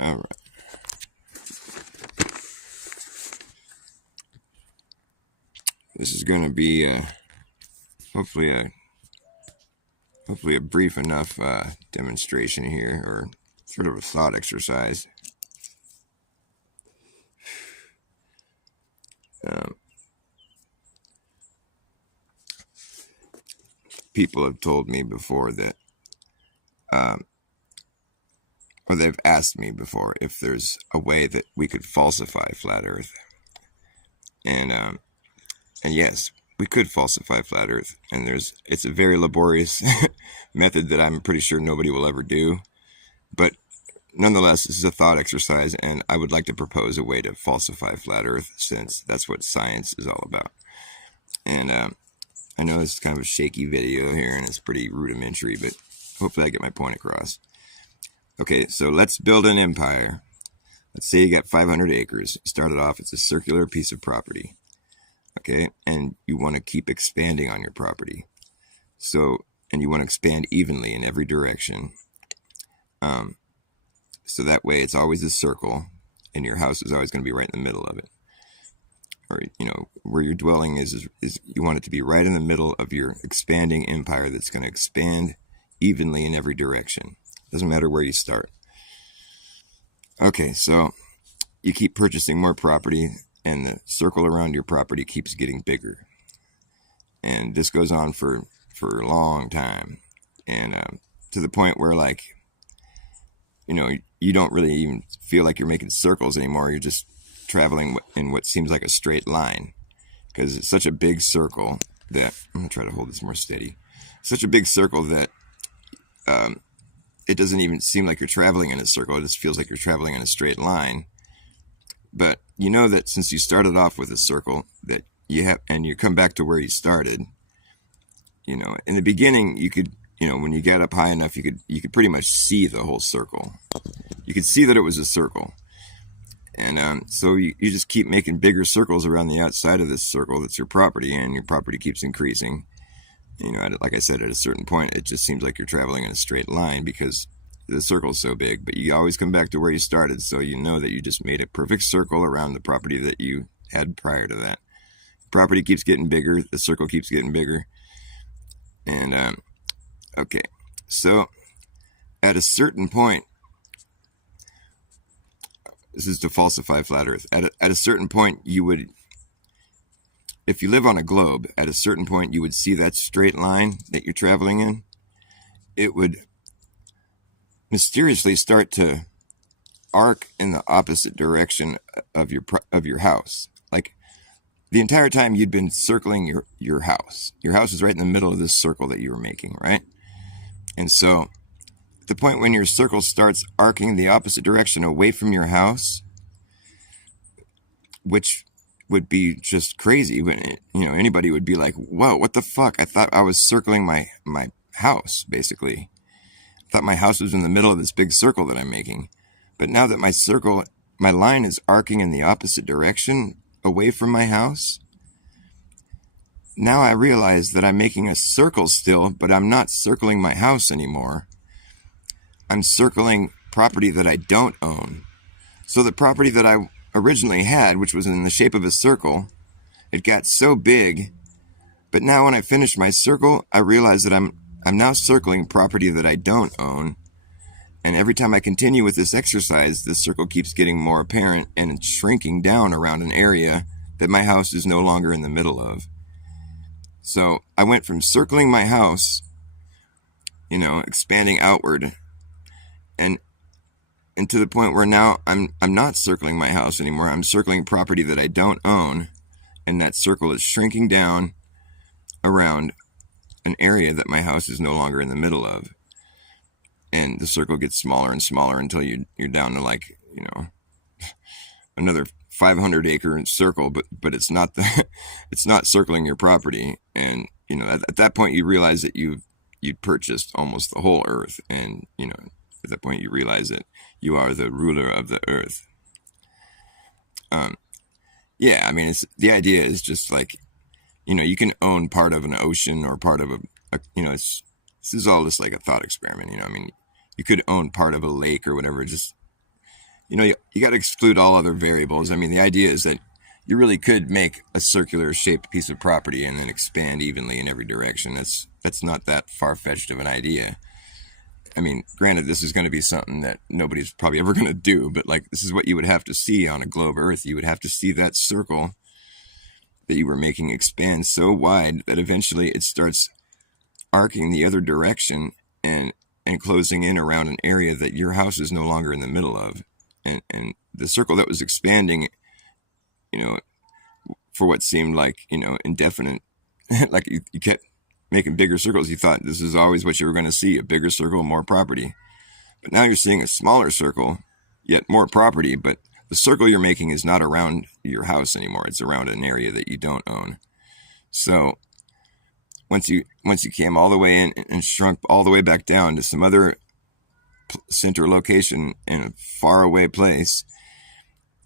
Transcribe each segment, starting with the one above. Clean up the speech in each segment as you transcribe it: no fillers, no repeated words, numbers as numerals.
All right. This is going to be hopefully a brief enough demonstration here, or sort of a thought exercise. People have told me before that, or they've asked me before if there's a way that we could falsify flat Earth, and yes, we could falsify flat Earth, and it's a very laborious method that I'm pretty sure nobody will ever do, but nonetheless, this is a thought exercise, and I would like to propose a way to falsify flat Earth, since that's what science is all about. And I know this is kind of a shaky video here, and it's pretty rudimentary, but hopefully I get my point across. Okay, so let's build an empire. Let's say you got 500 acres. You started off, it's a circular piece of property. Okay, and you want to keep expanding on your property. And you want to expand evenly in every direction. So that way it's always a circle, and your house is always going to be right in the middle of it. Or, where your dwelling is you want it to be right in the middle of your expanding empire that's going to expand evenly in every direction. Doesn't matter where you start. Okay, so you keep purchasing more property, and the circle around your property keeps getting bigger. And this goes on for a long time. And to the point where, like, you don't really even feel like you're making circles anymore. You're just traveling in what seems like a straight line, because it's such a big circle that, I'm going to try to hold this more steady, such a big circle that it doesn't even seem like you're traveling in a circle. It just feels like you're traveling in a straight line. But you know that since you started off with a circle, that and you come back to where you started, in the beginning, you could, when you got up high enough, you could pretty much see the whole circle. You could see that it was a circle. And so you just keep making bigger circles around the outside of this circle that's your property, and your property keeps increasing. Like I said, at a certain point, it just seems like you're traveling in a straight line because the circle's so big, but you always come back to where you started, so you know that you just made a perfect circle around the property that you had prior to that. The property keeps getting bigger, the circle keeps getting bigger. And, okay, so at a certain point, this is to falsify flat Earth. At a certain point, you would, if you live on a globe, at a certain point, you would see that straight line that you're traveling in. It would mysteriously start to arc in the opposite direction of your house. Like, the entire time you'd been circling your house. Your house is right in the middle of this circle that you were making, right? And so, at the point when your circle starts arcing the opposite direction away from your house, which would be just crazy. When anybody would be like, whoa, what the fuck? I thought I was circling my house, basically. I thought my house was in the middle of this big circle that I'm making. But now that my line is arcing in the opposite direction away from my house, now I realize that I'm making a circle still, but I'm not circling my house anymore. I'm circling property that I don't own. So the property that I originally had, which was in the shape of a circle, it got so big, but now when I finish my circle, I realize that I'm now circling property that I don't own, and every time I continue with this exercise, the circle keeps getting more apparent, and it's shrinking down around an area that my house is no longer in the middle of. So I went from circling my house, expanding outward, and to the point where now I'm not circling my house anymore. I'm circling property that I don't own, and that circle is shrinking down around an area that my house is no longer in the middle of. And the circle gets smaller and smaller until you're down to, like, another 500 acre circle, but it's not it's not circling your property. And at that point you realize that you'd purchased almost the whole Earth, and at that point you realize that you are the ruler of the Earth. Yeah, I mean, the idea is just like, you can own part of an ocean or part of this is all just like a thought experiment. I mean, you could own part of a lake or whatever. Just, you got to exclude all other variables. I mean, the idea is that you really could make a circular shaped piece of property and then expand evenly in every direction. That's not that far-fetched of an idea. I mean, granted, this is going to be something that nobody's probably ever going to do, but like, this is what you would have to see on a globe Earth. You would have to see that circle that you were making expand so wide that eventually it starts arcing the other direction and closing in around an area that your house is no longer in the middle of. And the circle that was expanding, for what seemed like, indefinite, like you kept making bigger circles. You thought this is always what you were going to see, a bigger circle, more property. But now you're seeing a smaller circle, yet more property, but the circle you're making is not around your house anymore. It's around an area that you don't own. So once you came all the way in and shrunk all the way back down to some other center location in a faraway place,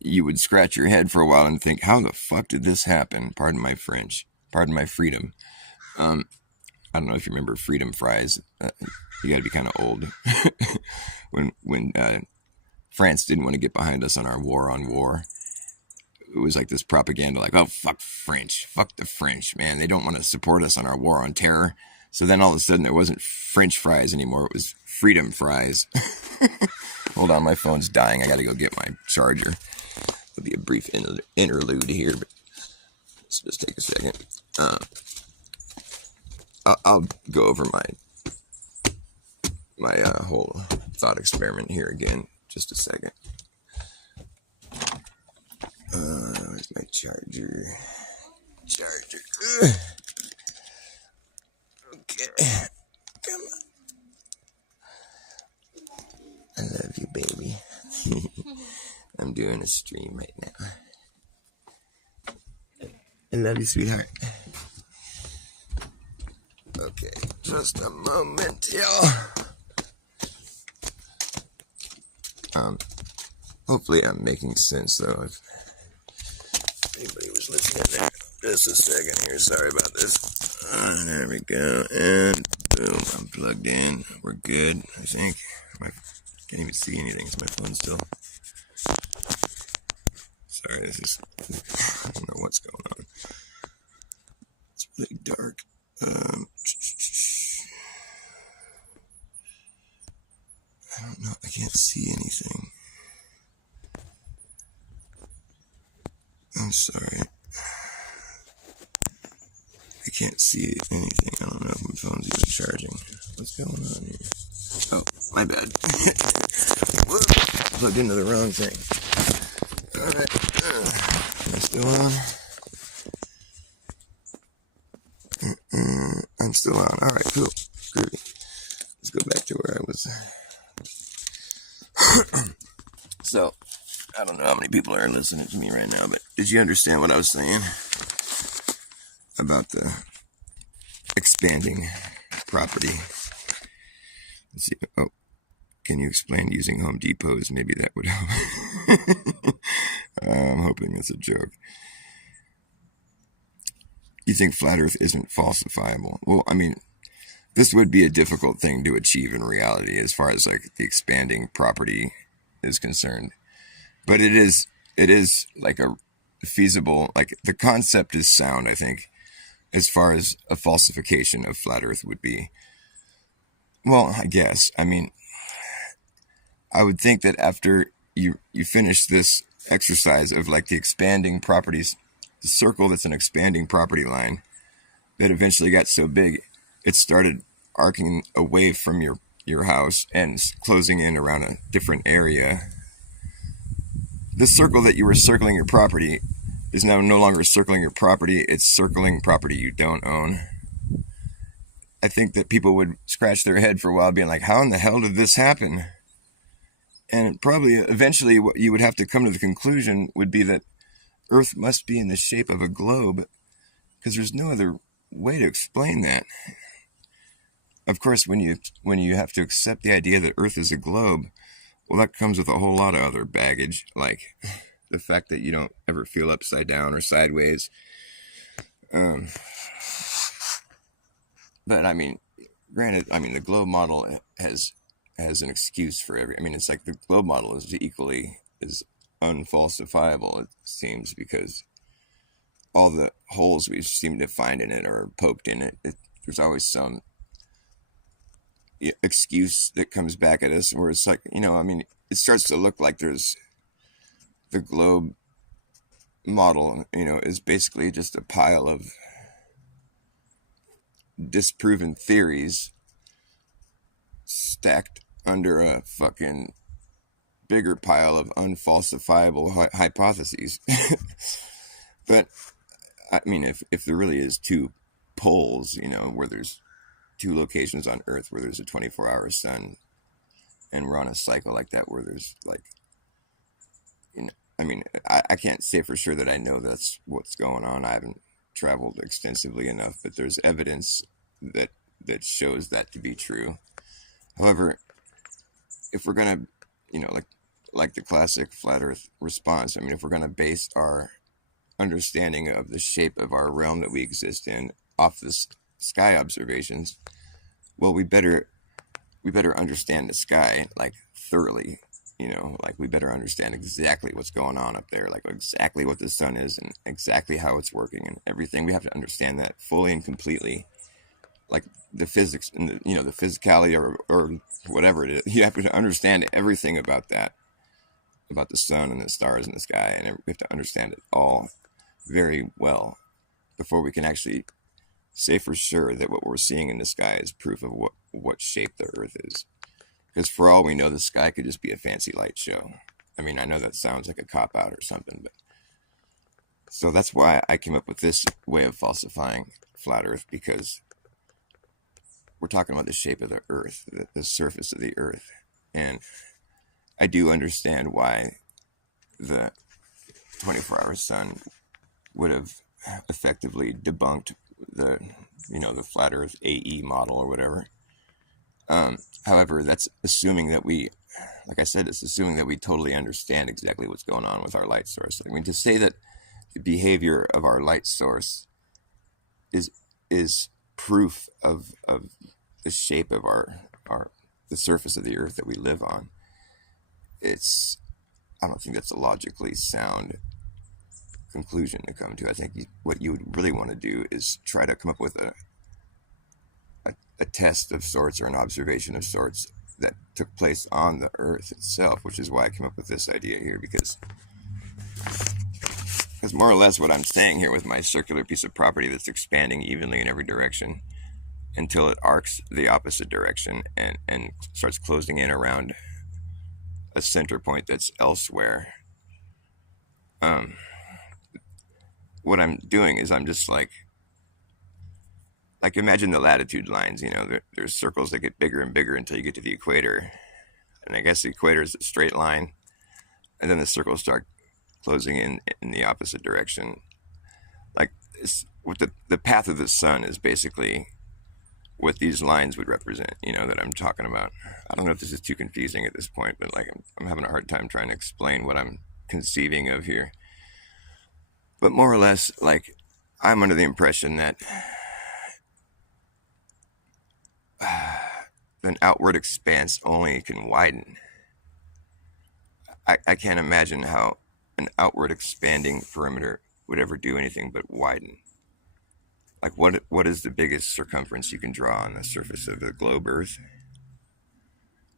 you would scratch your head for a while and think, how the fuck did this happen? Pardon my French. Pardon my freedom. I don't know if you remember freedom fries. You got to be kind of old. when France didn't want to get behind us on our war on war, it was like this propaganda, like, oh, fuck French. Fuck the French, man. They don't want to support us on our war on terror. So then all of a sudden it wasn't French fries anymore. It was freedom fries. Hold on, my phone's dying. I got to go get my charger. It'll be a brief interlude here, but let's just take a second. I'll go over my whole thought experiment here again. Just a second. Where's my charger? Okay. Come on. I love you, baby. I'm doing a stream right now. I love you, sweetheart. Okay, just a moment, y'all. Hopefully I'm making sense, though. If anybody was listening there. Just a second here. Sorry about this. There we go. And boom, I'm plugged in. We're good, I think. I can't even see anything. Is my phone still? Sorry, this is... I don't know what's going on. It's really dark. I don't know. I can't see anything. I'm sorry. I can't see anything. I don't know if my phone's even charging. What's going on here? Oh, my bad. Plugged into the wrong thing. Alright. Am I still on? I'm still on. Alright, cool. Groovy. Let's go back to where I was. So, I don't know how many people are listening to me right now, but did you understand what I was saying about the expanding property? Let's see. Oh, can you explain using Home Depots? Maybe that would help. I'm hoping it's a joke. You think flat Earth isn't falsifiable? Well, I mean, this would be a difficult thing to achieve in reality as far as like the expanding property is concerned. But it is like a feasible, like the concept is sound, I think, as far as a falsification of flat Earth would be. Well, I guess. I mean, I would think that after you finish this exercise of like the expanding properties, the circle that's an expanding property line that eventually got so big, it started arcing away from your house and closing in around a different area. The circle that you were circling your property is now no longer circling your property, it's circling property you don't own. I think that people would scratch their head for a while being like, how in the hell did this happen? And probably eventually what you would have to come to the conclusion would be that Earth must be in the shape of a globe, because there's no other way to explain that. Of course, when you have to accept the idea that Earth is a globe, well, that comes with a whole lot of other baggage, like the fact that you don't ever feel upside down or sideways. But I mean, granted, the globe model has an excuse for every. I mean, it's like the globe model is equally is unfalsifiable, it seems, because all the holes we seem to find in it or poked in it, there's always some excuse that comes back at us where it's like, I mean, it starts to look like there's the globe model, is basically just a pile of disproven theories stacked under a fucking bigger pile of unfalsifiable hypotheses. But I mean, if there really is two poles, where there's two locations on Earth where there's a 24-hour sun, and we're on a cycle like that where there's like, I mean, I can't say for sure that I know that's what's going on. I haven't traveled extensively enough, but there's evidence that shows that to be true. However, if we're gonna, like the classic flat Earth response, I mean, if we're gonna base our understanding of the shape of our realm that we exist in off the sky observations, well, we better understand the sky like thoroughly. Like we better understand exactly what's going on up there, like exactly what the sun is and exactly how it's working and everything. We have to understand that fully and completely, like the physics and the physicality or whatever it is. You have to understand everything about that, about the sun and the stars in the sky, and we have to understand it all very well before we can actually say for sure that what we're seeing in the sky is proof of what shape the Earth is. Because for all we know, the sky could just be a fancy light show. I mean, I know that sounds like a cop-out or something, but so that's why I came up with this way of falsifying flat Earth, because we're talking about the shape of the Earth, the surface of the Earth. And I do understand why the 24-hour sun would have effectively debunked the flat Earth AE model or whatever. However, that's assuming that like I said, it's assuming that we totally understand exactly what's going on with our light source. I mean, to say that the behavior of our light source is proof of the shape of the surface of the Earth that we live on, I don't think that's a logically sound conclusion to come to. I think what you would really want to do is try to come up with a test of sorts or an observation of sorts that took place on the Earth itself, which is why I came up with this idea here, because more or less what I'm saying here with my circular piece of property that's expanding evenly in every direction until it arcs the opposite direction and starts closing in around a center point that's elsewhere. What I'm doing is I'm just like imagine the latitude lines, there's circles that get bigger and bigger until you get to the equator. And I guess the equator is a straight line. And then the circles start closing in the opposite direction. Like what the path of the sun is basically what these lines would represent, that I'm talking about. I don't know if this is too confusing at this point, but like I'm having a hard time trying to explain what I'm conceiving of here. But more or less, like I'm under the impression that an outward expanse only can widen. I can't imagine how an outward expanding perimeter would ever do anything but widen. Like what is the biggest circumference you can draw on the surface of the globe Earth?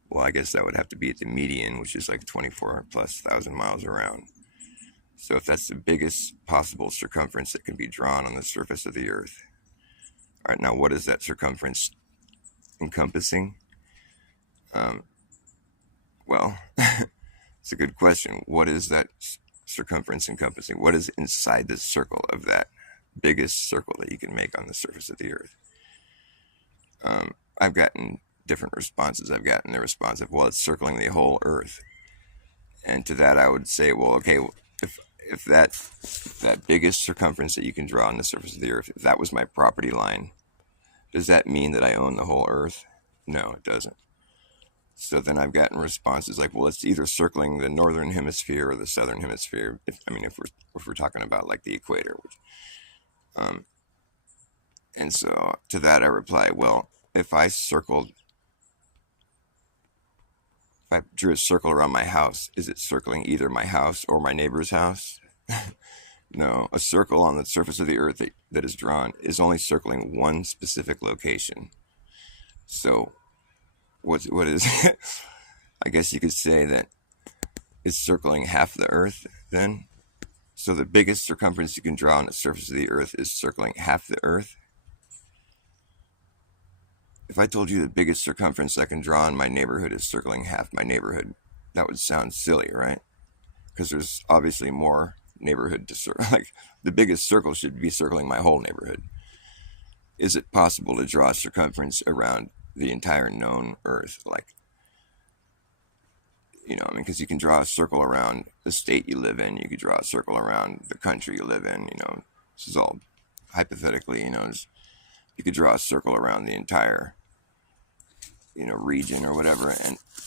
Well, I guess that would have to be at the median, which is like 24,000+ miles around. So if that's the biggest possible circumference that can be drawn on the surface of the Earth, all right, now what is that circumference encompassing? Well, it's a good question. What is that circumference encompassing? What is inside the circle of that biggest circle that you can make on the surface of the Earth? I've gotten different responses. I've gotten the response of, well, it's circling the whole Earth. And to that I would say, well, okay, if that biggest circumference that you can draw on the surface of the Earth, if that was my property line, does that mean that I own the whole Earth? No, it doesn't. So then I've gotten responses like, well, it's either circling the northern hemisphere or the southern hemisphere. If we're talking about like the equator, and so to that I reply, well, if I circled if I drew a circle around my house, is it circling either my house or my neighbor's house? No, a circle on the surface of the earth that is drawn is only circling one specific location. So what is I guess you could say that it's circling half the earth then. So the biggest circumference you can draw on the surface of the earth is circling half the earth. If I told you the biggest circumference I can draw in my neighborhood is circling half my neighborhood, that would sound silly, right? Because there's obviously more neighborhood to circle. Like, the biggest circle should be circling my whole neighborhood. Is it possible to draw a circumference around the entire known earth? Like, because you can draw a circle around the state you live in. You could draw a circle around the country you live in. This is all hypothetically, you could draw a circle around the entire, region or whatever.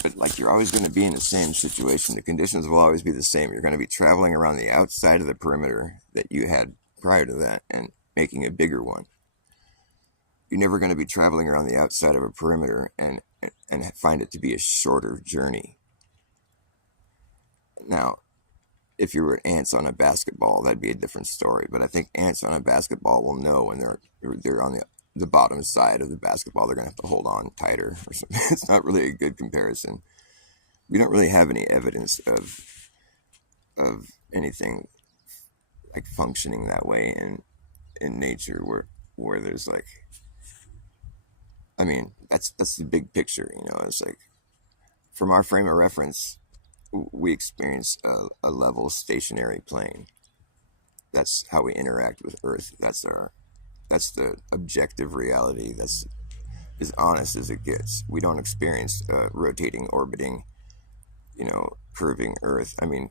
But like, you're always going to be in the same situation. The conditions will always be the same. You're going to be traveling around the outside of the perimeter that you had prior to that and making a bigger one. You're never going to be traveling around the outside of a perimeter and find it to be a shorter journey. Now, if you were ants on a basketball, that'd be a different story. But I think ants on a basketball will know when they're on the bottom side of the basketball, they're going to have to hold on tighter or something. It's not really a good comparison. We don't really have any evidence of anything like functioning that way in nature where there's like, I mean, that's the big picture, it's like, from our frame of reference, we experience a level stationary plane. That's how we interact with Earth. That's the objective reality. That's as honest as it gets. We don't experience rotating, orbiting, curving Earth. I mean,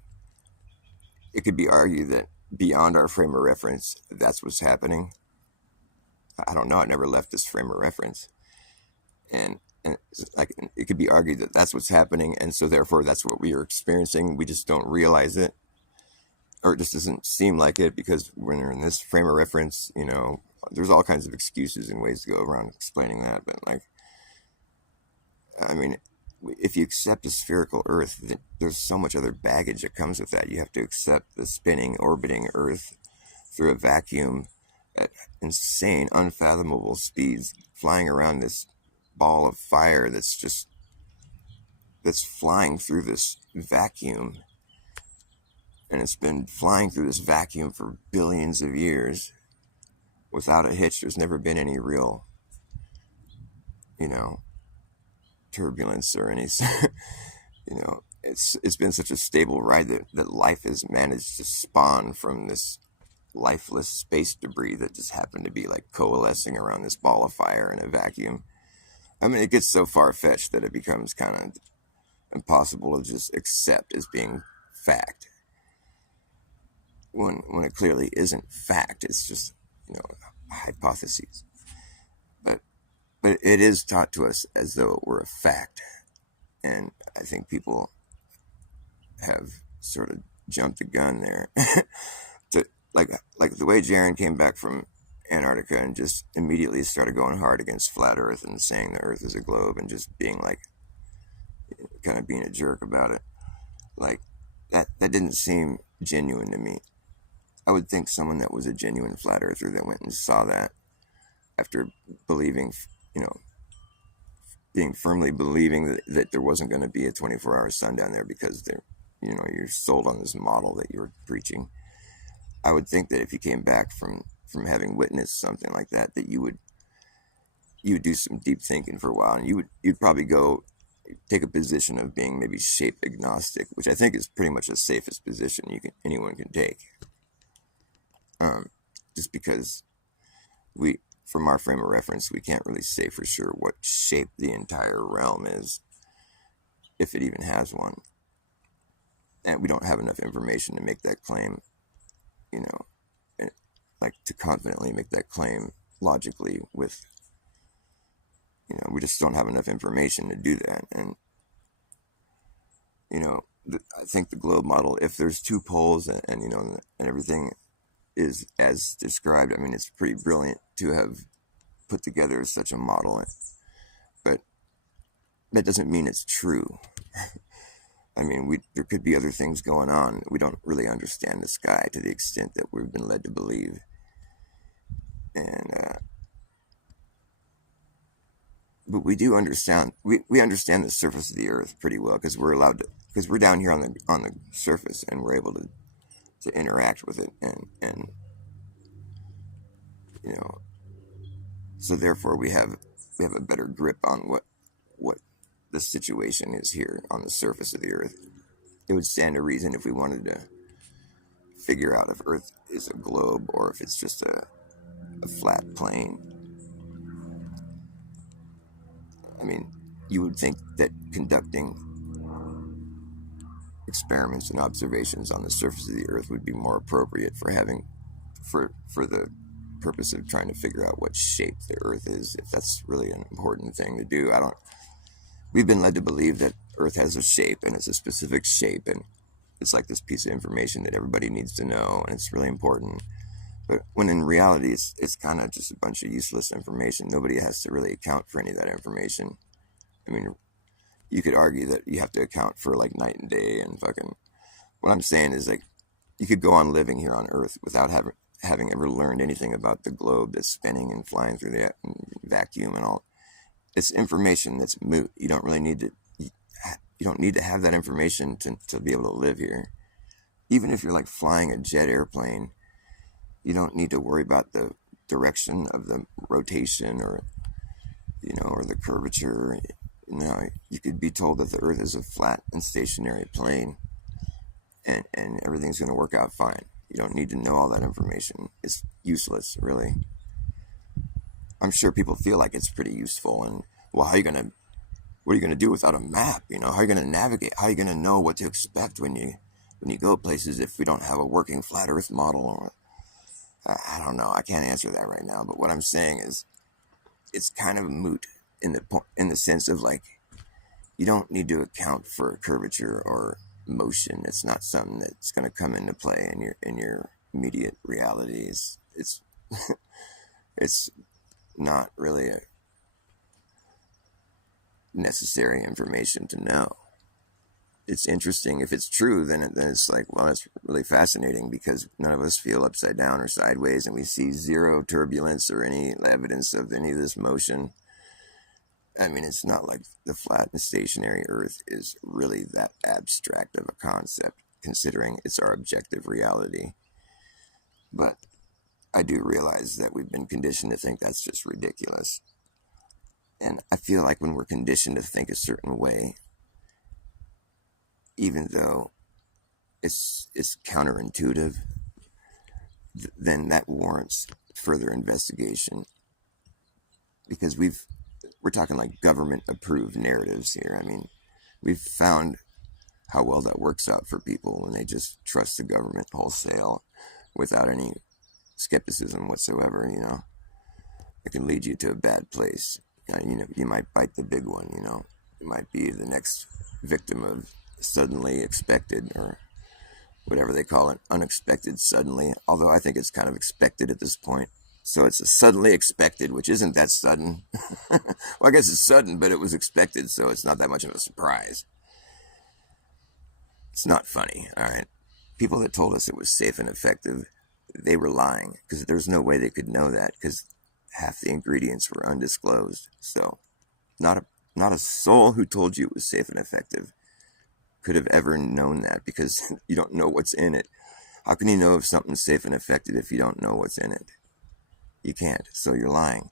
it could be argued that beyond our frame of reference, that's what's happening. I don't know. I never left this frame of reference. And like, it could be argued that that's what's happening, and so therefore that's what we are experiencing. We just don't realize it, or it just doesn't seem like it, because when we're in this frame of reference, there's all kinds of excuses and ways to go around explaining that. But like, I mean, if you accept a spherical Earth, there's so much other baggage that comes with that. You have to accept the spinning, orbiting Earth through a vacuum at insane, unfathomable speeds, flying around this ball of fire that's flying through this vacuum, and it's been flying through this vacuum for billions of years without a hitch. There's never been any real turbulence or any it's been such a stable ride that life has managed to spawn from this lifeless space debris that just happened to be like coalescing around this ball of fire in a vacuum. I mean, it gets so far-fetched that it becomes kind of impossible to just accept as being fact. When it clearly isn't fact, it's just, hypotheses. But it is taught to us as though it were a fact. And I think people have sort of jumped the gun there. to like the way Jaron came back from Antarctica and just immediately started going hard against flat Earth and saying the Earth is a globe and just being like, kind of being a jerk about it. Like, that didn't seem genuine to me. I would think someone that was a genuine flat earther that went and saw that after believing, being firmly believing that there wasn't going to be a 24-hour sun down there because you're sold on this model that you're preaching. I would think that if you came back from having witnessed something like that, that you would do some deep thinking for a while, and you'd probably go take a position of being maybe shape agnostic, which I think is pretty much the safest position anyone can take. Just because from our frame of reference, we can't really say for sure what shape the entire realm is, if it even has one. And we don't have enough information to make that claim, like to confidently make that claim logically with, we just don't have enough information to do that. And, I think the globe model, if there's two poles and everything is as described, I mean, it's pretty brilliant to have put together such a model, but that doesn't mean it's true. I mean, there could be other things going on. We don't really understand the sky to the extent that we've been led to believe. And but we do understand. We understand the surface of the Earth pretty well because we're down here on the surface, and we're able to interact with it, and you know, so therefore we have a better grip on what the situation is here on the surface of the Earth. It would stand to reason if we wanted to figure out if Earth is a globe or if it's just a flat plane. I mean, you would think that conducting experiments and observations on the surface of the Earth would be more appropriate for the purpose of trying to figure out what shape the Earth is, if that's really an important thing to do. We've been led to believe that Earth has a shape, and it's a specific shape, and it's like this piece of information that everybody needs to know, and it's really important. But when in reality, it's kind of just a bunch of useless information. Nobody has to really account for any of that information. I mean, you could argue that you have to account for like night and day and fucking. What I'm saying is, like, you could go on living here on Earth without having ever learned anything about the globe that's spinning and flying through the vacuum and all. It's information that's moot. You don't really need to. You don't need to have that information to be able to live here. Even if you're like flying a jet airplane, you don't need to worry about the direction of the rotation or the curvature. You could be told that the Earth is a flat and stationary plane, and everything's going to work out fine. You don't need to know all that information. It's useless, really. I'm sure people feel like it's pretty useful, and well, what are you gonna do without a map? How are you gonna navigate? How are you gonna know what to expect when you go places if we don't have a working flat Earth model? Or I don't know. I can't answer that right now. But what I'm saying is, it's kind of moot in the sense of, like, you don't need to account for curvature or motion. It's not something that's gonna come into play in your immediate realities. It's it's not really a necessary information to know. It's interesting if it's true, then it's like, well, that's really fascinating because none of us feel upside down or sideways, and we see zero turbulence or any evidence of any of this motion. I mean, it's not like the flat and stationary Earth is really that abstract of a concept, considering it's our objective reality. But I do realize that we've been conditioned to think that's just ridiculous. And I feel like when we're conditioned to think a certain way, even though it's counterintuitive, then that warrants further investigation. Because we're talking like government-approved narratives here. I mean, we've found how well that works out for people when they just trust the government wholesale without any skepticism whatsoever. It can lead you to a bad place. You might bite the big one. You might be the next victim of suddenly expected, or whatever they call it, unexpected suddenly. Although I think it's kind of expected at this point. So it's a suddenly expected, which isn't that sudden. Well, I guess it's sudden, but it was expected, so it's not that much of a surprise. It's not funny, all right? People that told us it was safe and effective, they were lying, because there's no way they could know that, because half the ingredients were undisclosed. So not a soul who told you it was safe and effective could have ever known that, because you don't know what's in it. How can you know if something's safe and effective if you don't know what's in it? You can't, so you're lying.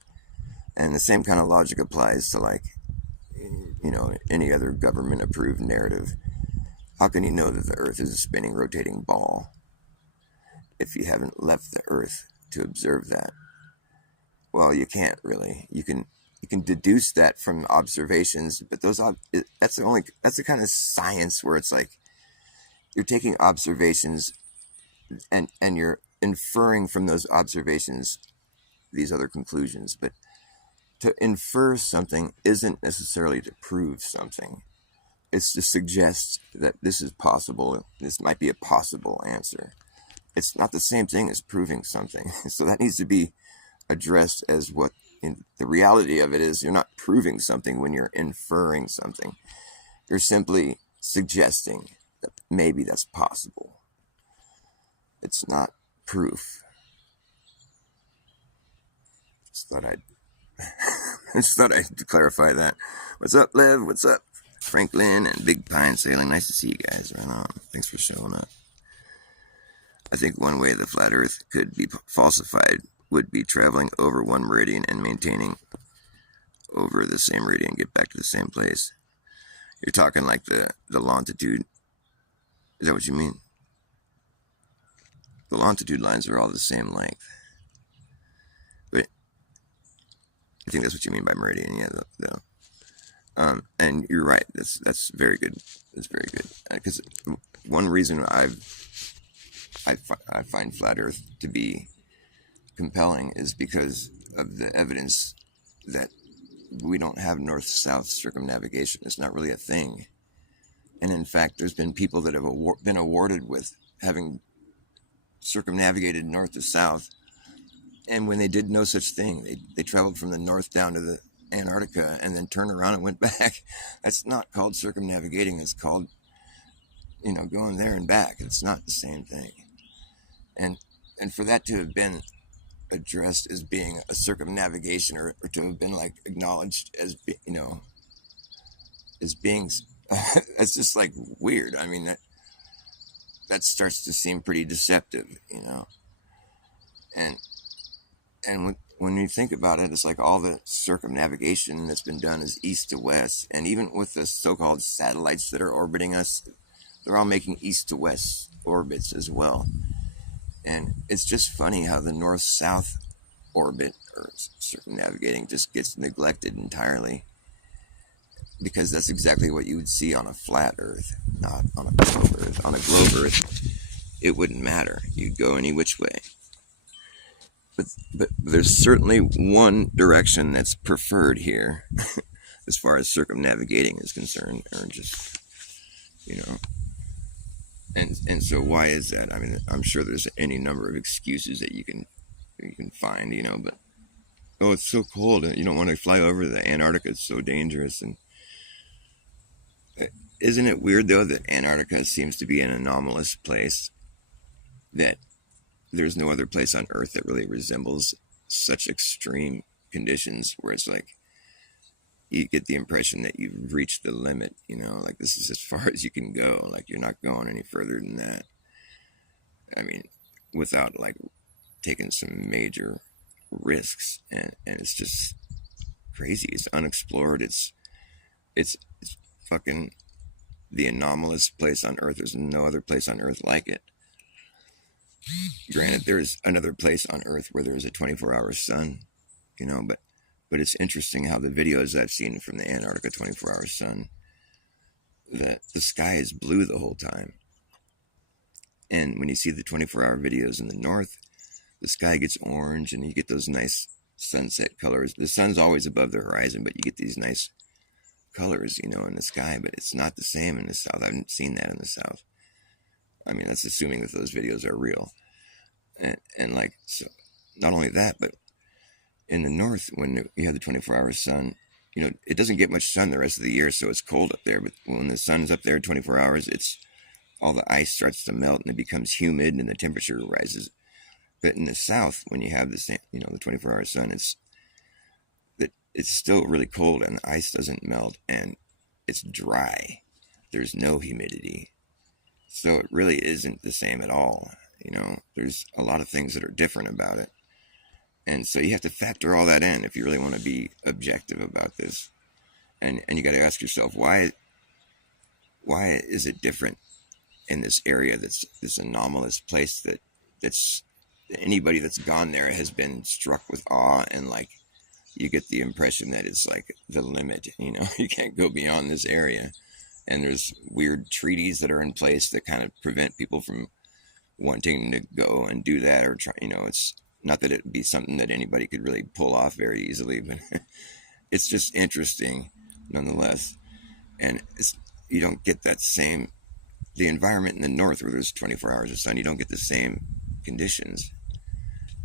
And the same kind of logic applies to, like, any other government-approved narrative. How can you know that the Earth is a spinning, rotating ball if you haven't left the Earth to observe that? Well, you can't really. You can deduce that from observations, but that's the kind of science where it's like you're taking observations and you're inferring from those observations these other conclusions. But to infer something isn't necessarily to prove something. It's to suggest that this is possible. This might be a possible answer. It's not the same thing as proving something. So that needs to be addressed as the reality of it is. You're not proving something when you're inferring something. You're simply suggesting that maybe that's possible. It's not proof. Just thought I'd clarify that. What's up, Lev? What's up, Franklin and Big Pine Sailing? Nice to see you guys. Right on. Thanks for showing up. I think one way the flat Earth could be falsified would be traveling over one meridian and maintaining over the same meridian, get back to the same place. You're talking like the longitude. Is that what you mean? The longitude lines are all the same length. But I think that's what you mean by meridian. Yeah, and you're right. That's very good. That's very good. Because one reason I find flat Earth to be compelling is because of the evidence that we don't have north-south circumnavigation. It's not really a thing. And in fact, there's been people that have been awarded with having circumnavigated north to south. And when they did no such thing, they traveled from the north down to the Antarctica and then turned around and went back. That's not called circumnavigating. It's called, going there and back. It's not the same thing. And for that to have been addressed as being a circumnavigation or to have been like acknowledged as as being it's just like weird. I mean, that starts to seem pretty deceptive, and when you think about it, it's like all the circumnavigation that's been done is east to west, and even with the so-called satellites that are orbiting us, they're all making east to west orbits as well. And it's just funny how the north-south orbit or circumnavigating just gets neglected entirely, because that's exactly what you would see on a flat Earth, not on a globe Earth. On a globe Earth, it wouldn't matter. You'd go any which way. But there's certainly one direction that's preferred here as far as circumnavigating is concerned, or just, And so why is that? I mean, I'm sure there's any number of excuses that you can find, but it's so cold and you don't want to fly over the Antarctica. It's so dangerous. And isn't it weird though that Antarctica seems to be an anomalous place, that there's no other place on Earth that really resembles such extreme conditions where it's like you get the impression that you've reached the limit, like this is as far as you can go, like you're not going any further than that. I mean, without like taking some major risks, and it's just crazy. It's unexplored. It's fucking the anomalous place on Earth. There's no other place on Earth like it. Granted, there's another place on Earth where there's a 24-hour sun, but it's interesting how the videos I've seen from the Antarctica 24-hour sun, that the sky is blue the whole time. And when you see the 24-hour videos in the north, the sky gets orange and you get those nice sunset colors. The sun's always above the horizon, but you get these nice colors, in the sky. But it's not the same in the south. I haven't seen that in the south. I mean, that's assuming that those videos are real. And like, so not only that, but in the north, when you have the 24-hour sun, it doesn't get much sun the rest of the year, so it's cold up there. But when the sun's up there 24 hours, all the ice starts to melt and it becomes humid and the temperature rises. But in the south, when you have the same, the 24-hour sun, it's still really cold and the ice doesn't melt and it's dry. There's no humidity. So it really isn't the same at all. There's a lot of things that are different about it. And so you have to factor all that in if you really want to be objective about this. And you got to ask yourself, why is it different in this area that's this anomalous place that's anybody that's gone there has been struck with awe, and like you get the impression that it's like the limit, you can't go beyond this area. And there's weird treaties that are in place that kind of prevent people from wanting to go and do that or try, it's not that it would be something that anybody could really pull off very easily, but it's just interesting nonetheless. And you don't get that same, the environment in the north where there's 24 hours of sun, you don't get the same conditions.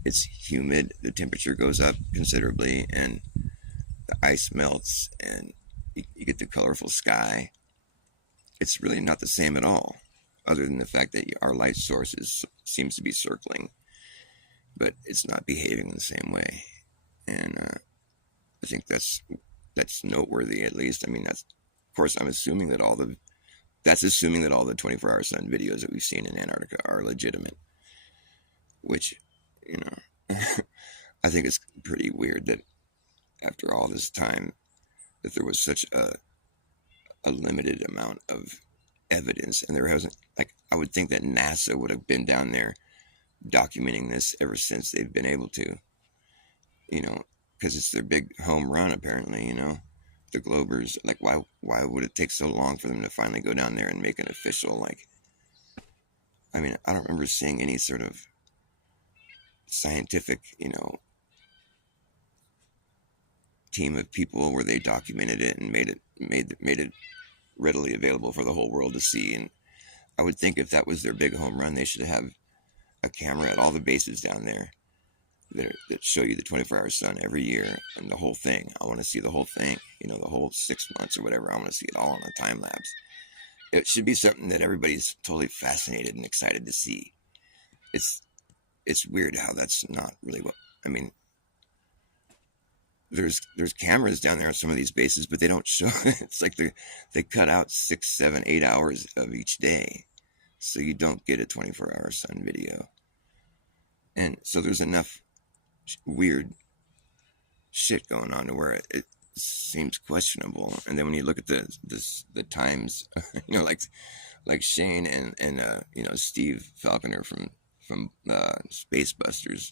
It's humid, the temperature goes up considerably, and the ice melts, and you get the colorful sky. it's really not the same at all, other than the fact that our light source seems to be circling, but it's not behaving the same way. And I think that's noteworthy, at least. I mean, that's, of course, I'm assuming that that's assuming that all the 24-hour sun videos that we've seen in Antarctica are legitimate, which, you know, I think it's pretty weird that after all this time that there was such a limited amount of evidence, and there hasn't, like, I would think that NASA would have been down there documenting this ever since they've been able to, you know, because it's their big home run, apparently, you know, the Globers. Like, why would it take so long for them to finally go down there and make an official, like, I mean, I don't remember seeing any sort of scientific, you know, team of people where they documented it and made it readily available for the whole world to see. And I would think if that was their big home run, they should have a camera at all the bases down there that show you the 24-hour sun every year and the whole thing. I want to see the whole thing, you know, the whole 6 months or whatever. I want to see it all in a time lapse. It should be something that everybody's totally fascinated and excited to see. It's weird how that's not really what, I mean, there's cameras down there on some of these bases, but they don't show. It's like they cut out 6, 7, 8 hours of each day, so you don't get a 24-hour sun video. And so there's enough weird shit going on to where it seems questionable. And then when you look at the times, you know, like Shane and you know, Steve Falconer from Space Busters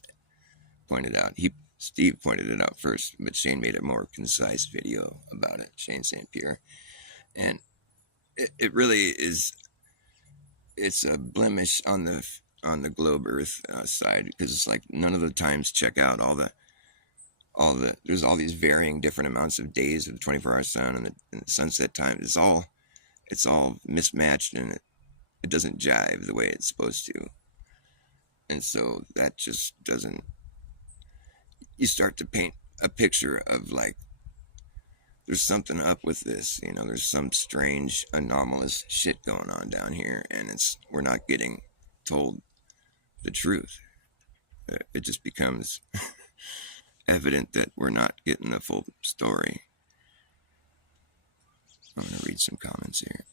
pointed out. Steve pointed it out first, but Shane made a more concise video about it, Shane St. Pierre. And it really is, it's a blemish on the globe Earth side, because it's like none of the times check out. There's all these varying different amounts of days of the 24-hour sun and the sunset time. It's all mismatched, and it doesn't jive the way it's supposed to. And so that just doesn't, you start to paint a picture of, like, there's something up with this, you know, there's some strange anomalous shit going on down here, and we're not getting told the truth. It just becomes evident that we're not getting the full story. I'm going to read some comments here.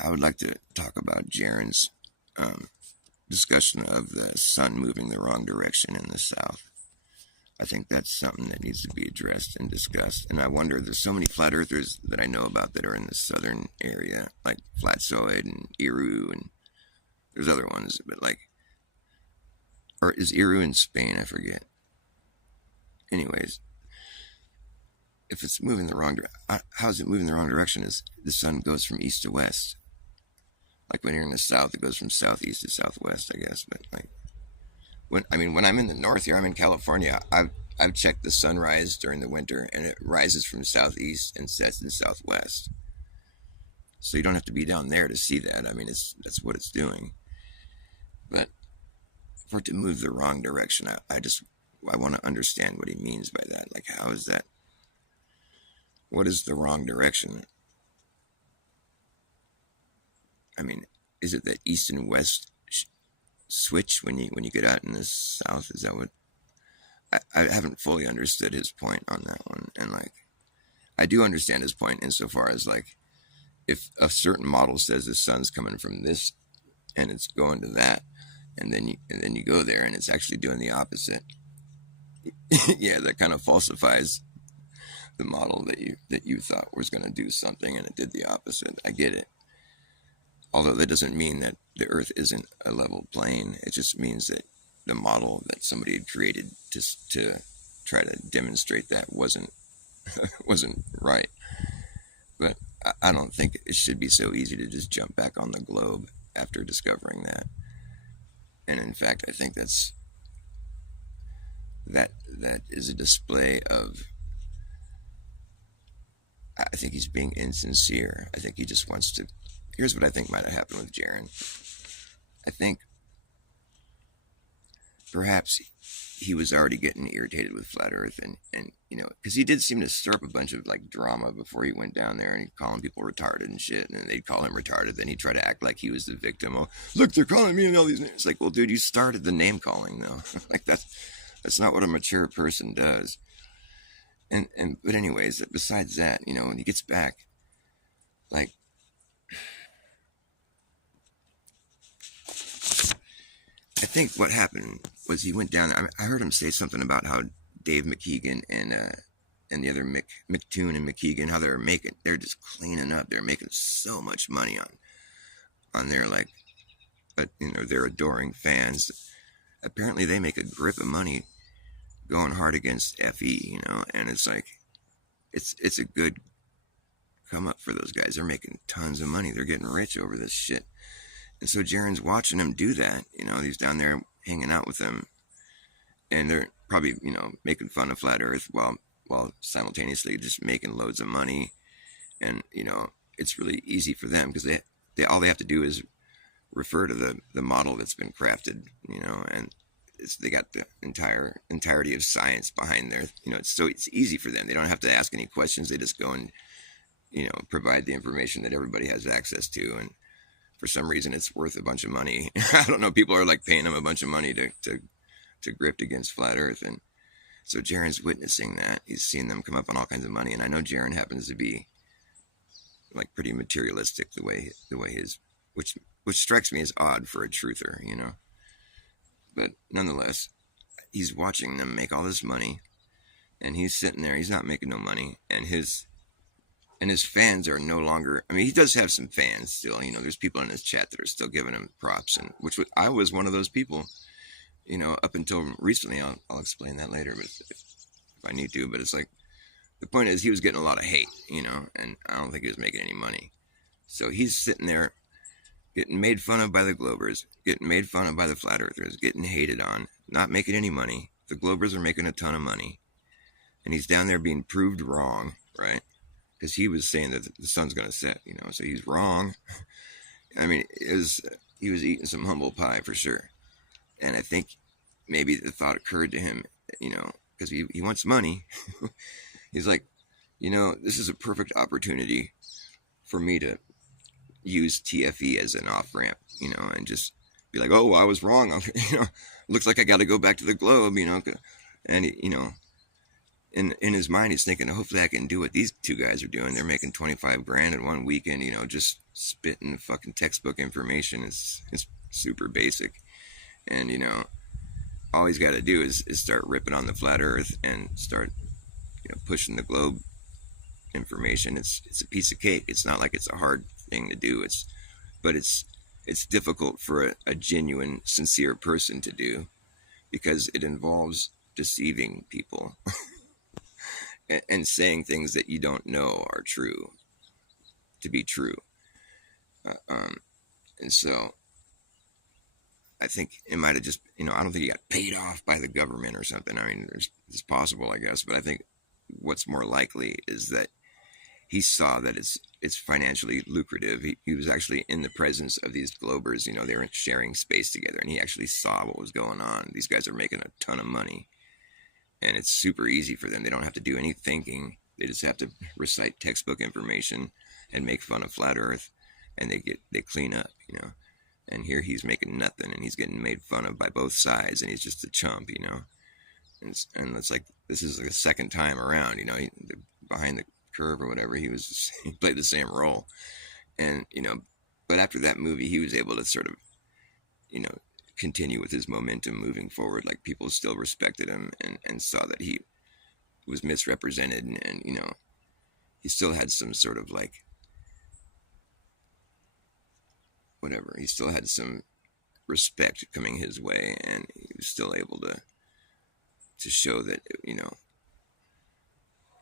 I would like to talk about Jaron's discussion of the sun moving the wrong direction in the south. I think that's something that needs to be addressed and discussed. And I wonder, there's so many flat earthers that I know about that are in the southern area, like Flatsoid and Iru, and there's other ones, but like, or is Iru in Spain? I forget. Anyways, if it's moving the wrong direction, how is it moving the wrong direction? Is the sun goes from east to west? Like when you're in the south, it goes from southeast to southwest, I guess. But like, when I'm in the north here, I'm in California. I've checked the sunrise during the winter, and it rises from southeast and sets in southwest. So you don't have to be down there to see that. I mean, that's what it's doing. But for it to move the wrong direction, I want to understand what he means by that. Like, how is that? What is the wrong direction? I mean, is it that east and west switch when you get out in the south? Is that what? I haven't fully understood his point on that one, and like, I do understand his point insofar as, like, if a certain model says the sun's coming from this and it's going to that, and then you go there and it's actually doing the opposite. Yeah, that kind of falsifies the model that you thought was going to do something, and it did the opposite. I get it. Although that doesn't mean that the Earth isn't a level plane. It just means that the model that somebody had created to try to demonstrate that wasn't right. But I don't think it should be so easy to just jump back on the globe after discovering that. And in fact, I think that is a display of, I think he's being insincere. I think he just wants to. Here's what I think might have happened with Jaron. I think perhaps he was already getting irritated with flat Earth, and because he did seem to stir up a bunch of like drama before he went down there, and he'd calling people retarded and shit, and then they'd call him retarded. Then he'd try to act like he was the victim. Oh, look, they're calling me and all these names. It's like, well, dude, you started the name calling though. Like that's not what a mature person does. And but anyways, besides that, when he gets back, like, I think what happened was he went down there. I heard him say something about how Dave McKeegan and the other McToon and McKeegan, how they're just cleaning up. They're making so much money on their like, their adoring fans. Apparently, they make a grip of money going hard against FE, and it's like, it's a good come up for those guys. They're making tons of money. They're getting rich over this shit. And so Jaron's watching him do that. He's down there hanging out with them, and they're probably, making fun of flat Earth while simultaneously just making loads of money. And, it's really easy for them because they all they have to do is refer to the model that's been crafted, and they got the entirety of science behind their, it's easy for them. They don't have to ask any questions. They just go and, provide the information that everybody has access to. And for some reason, it's worth a bunch of money. I don't know. People are like paying them a bunch of money to grift against flat Earth. And so Jaron's witnessing that. He's seen them come up on all kinds of money. And I know Jaron happens to be like pretty materialistic the way his, which strikes me as odd for a truther, But nonetheless, he's watching them make all this money, and he's sitting there. He's not making no money, and his fans are no longer. I mean, he does have some fans still. There's people in his chat that are still giving him props, and I was one of those people. Up until recently. I'll explain that later, but if I need to. But it's like, the point is, he was getting a lot of hate, and I don't think he was making any money. So he's sitting there, getting made fun of by the Globers, getting made fun of by the Flat Earthers, getting hated on, not making any money. The Globers are making a ton of money. And he's down there being proved wrong, right? Because he was saying that the sun's going to set, so he's wrong. I mean, he was eating some humble pie for sure. And I think maybe the thought occurred to him, because he wants money. He's like, this is a perfect opportunity for me to use TFE as an off-ramp, and just be like, oh, I was wrong. Looks like I got to go back to the globe, and, in his mind, he's thinking, hopefully I can do what these two guys are doing. They're making 25 grand in one weekend, just spitting fucking textbook information. It's super basic. And, all he's got to do is start ripping on the flat Earth and start, pushing the globe information. It's a piece of cake. It's not like it's a hard thing to do. But it's difficult for a genuine, sincere person to do, because it involves deceiving people and saying things that you don't know are true to be true. And so I think it might have just, I don't think he got paid off by the government or something. I mean, it's possible, I guess, but I think what's more likely is that he saw that it's financially lucrative. He was actually in the presence of these Globers. They were sharing space together, and he actually saw what was going on. These guys are making a ton of money, and it's super easy for them. They don't have to do any thinking. They just have to recite textbook information and make fun of flat Earth, and they clean up, And here he's making nothing, and he's getting made fun of by both sides, and he's just a chump, And it's like, this is the second time around, behind the curve or whatever, he played the same role. And, but after that movie, he was able to sort of, continue with his momentum moving forward. Like, people still respected him and saw that he was misrepresented, and he still had some sort of like, whatever, he still had some respect coming his way, and he was still able to show that,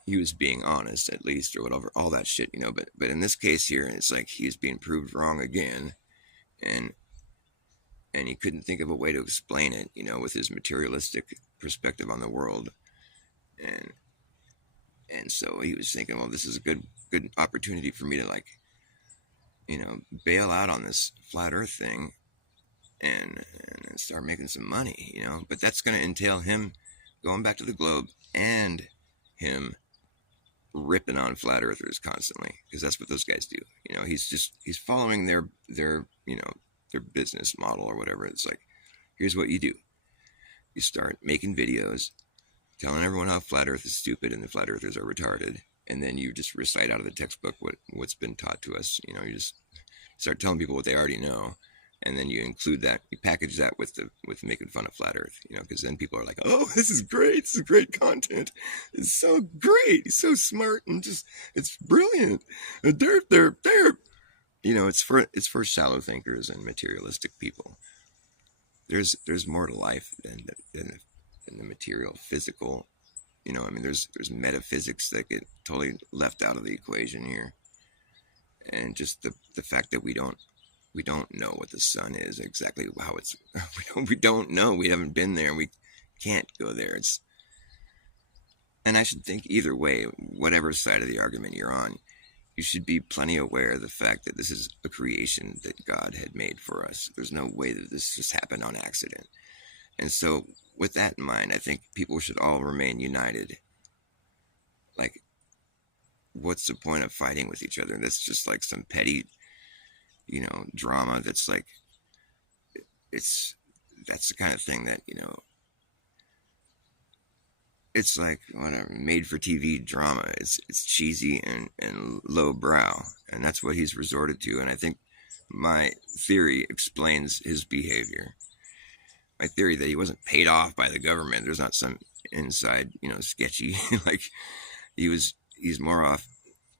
he was being honest, at least, or whatever, all that shit, but in this case here, it's like he's being proved wrong again, and he couldn't think of a way to explain it, with his materialistic perspective on the world, and so he was thinking, well, this is a good opportunity for me to, like, bail out on this flat Earth thing, and start making some money, you know. But that's going to entail him going back to the globe and him ripping on flat earthers constantly, because that's what those guys do. You know, he's following their you know, their business model or whatever. It's like, here's what you do: you start making videos telling everyone how flat Earth is stupid and the flat earthers are retarded, and then you just recite out of the textbook what's been taught to us. You know, you just start telling people what they already know, and then you include that, you package that with making fun of flat Earth. You know, because then people are like, oh, this is great content. It's so great. He's so smart and just, it's brilliant. They're. You know, it's for shallow thinkers and materialistic people. There's more to life than the material, physical. You know, I mean, there's metaphysics that get totally left out of the equation here, and just the fact that we don't know what the sun is, exactly how it's. We don't know. We haven't been there. We can't go there. And I should think either way, whatever side of the argument you're on, you should be plenty aware of the fact that this is a creation that God had made for us. There's no way that this just happened on accident. And so with that in mind, I think people should all remain united. Like, what's the point of fighting with each other? That's just like some petty, you know, drama that's like, that's the kind of thing that, you know, it's like whatever, made for TV drama. It's cheesy and low brow, and that's what he's resorted to. And I think my theory explains his behavior. My theory that he wasn't paid off by the government. There's not some inside, you know, sketchy like he's more of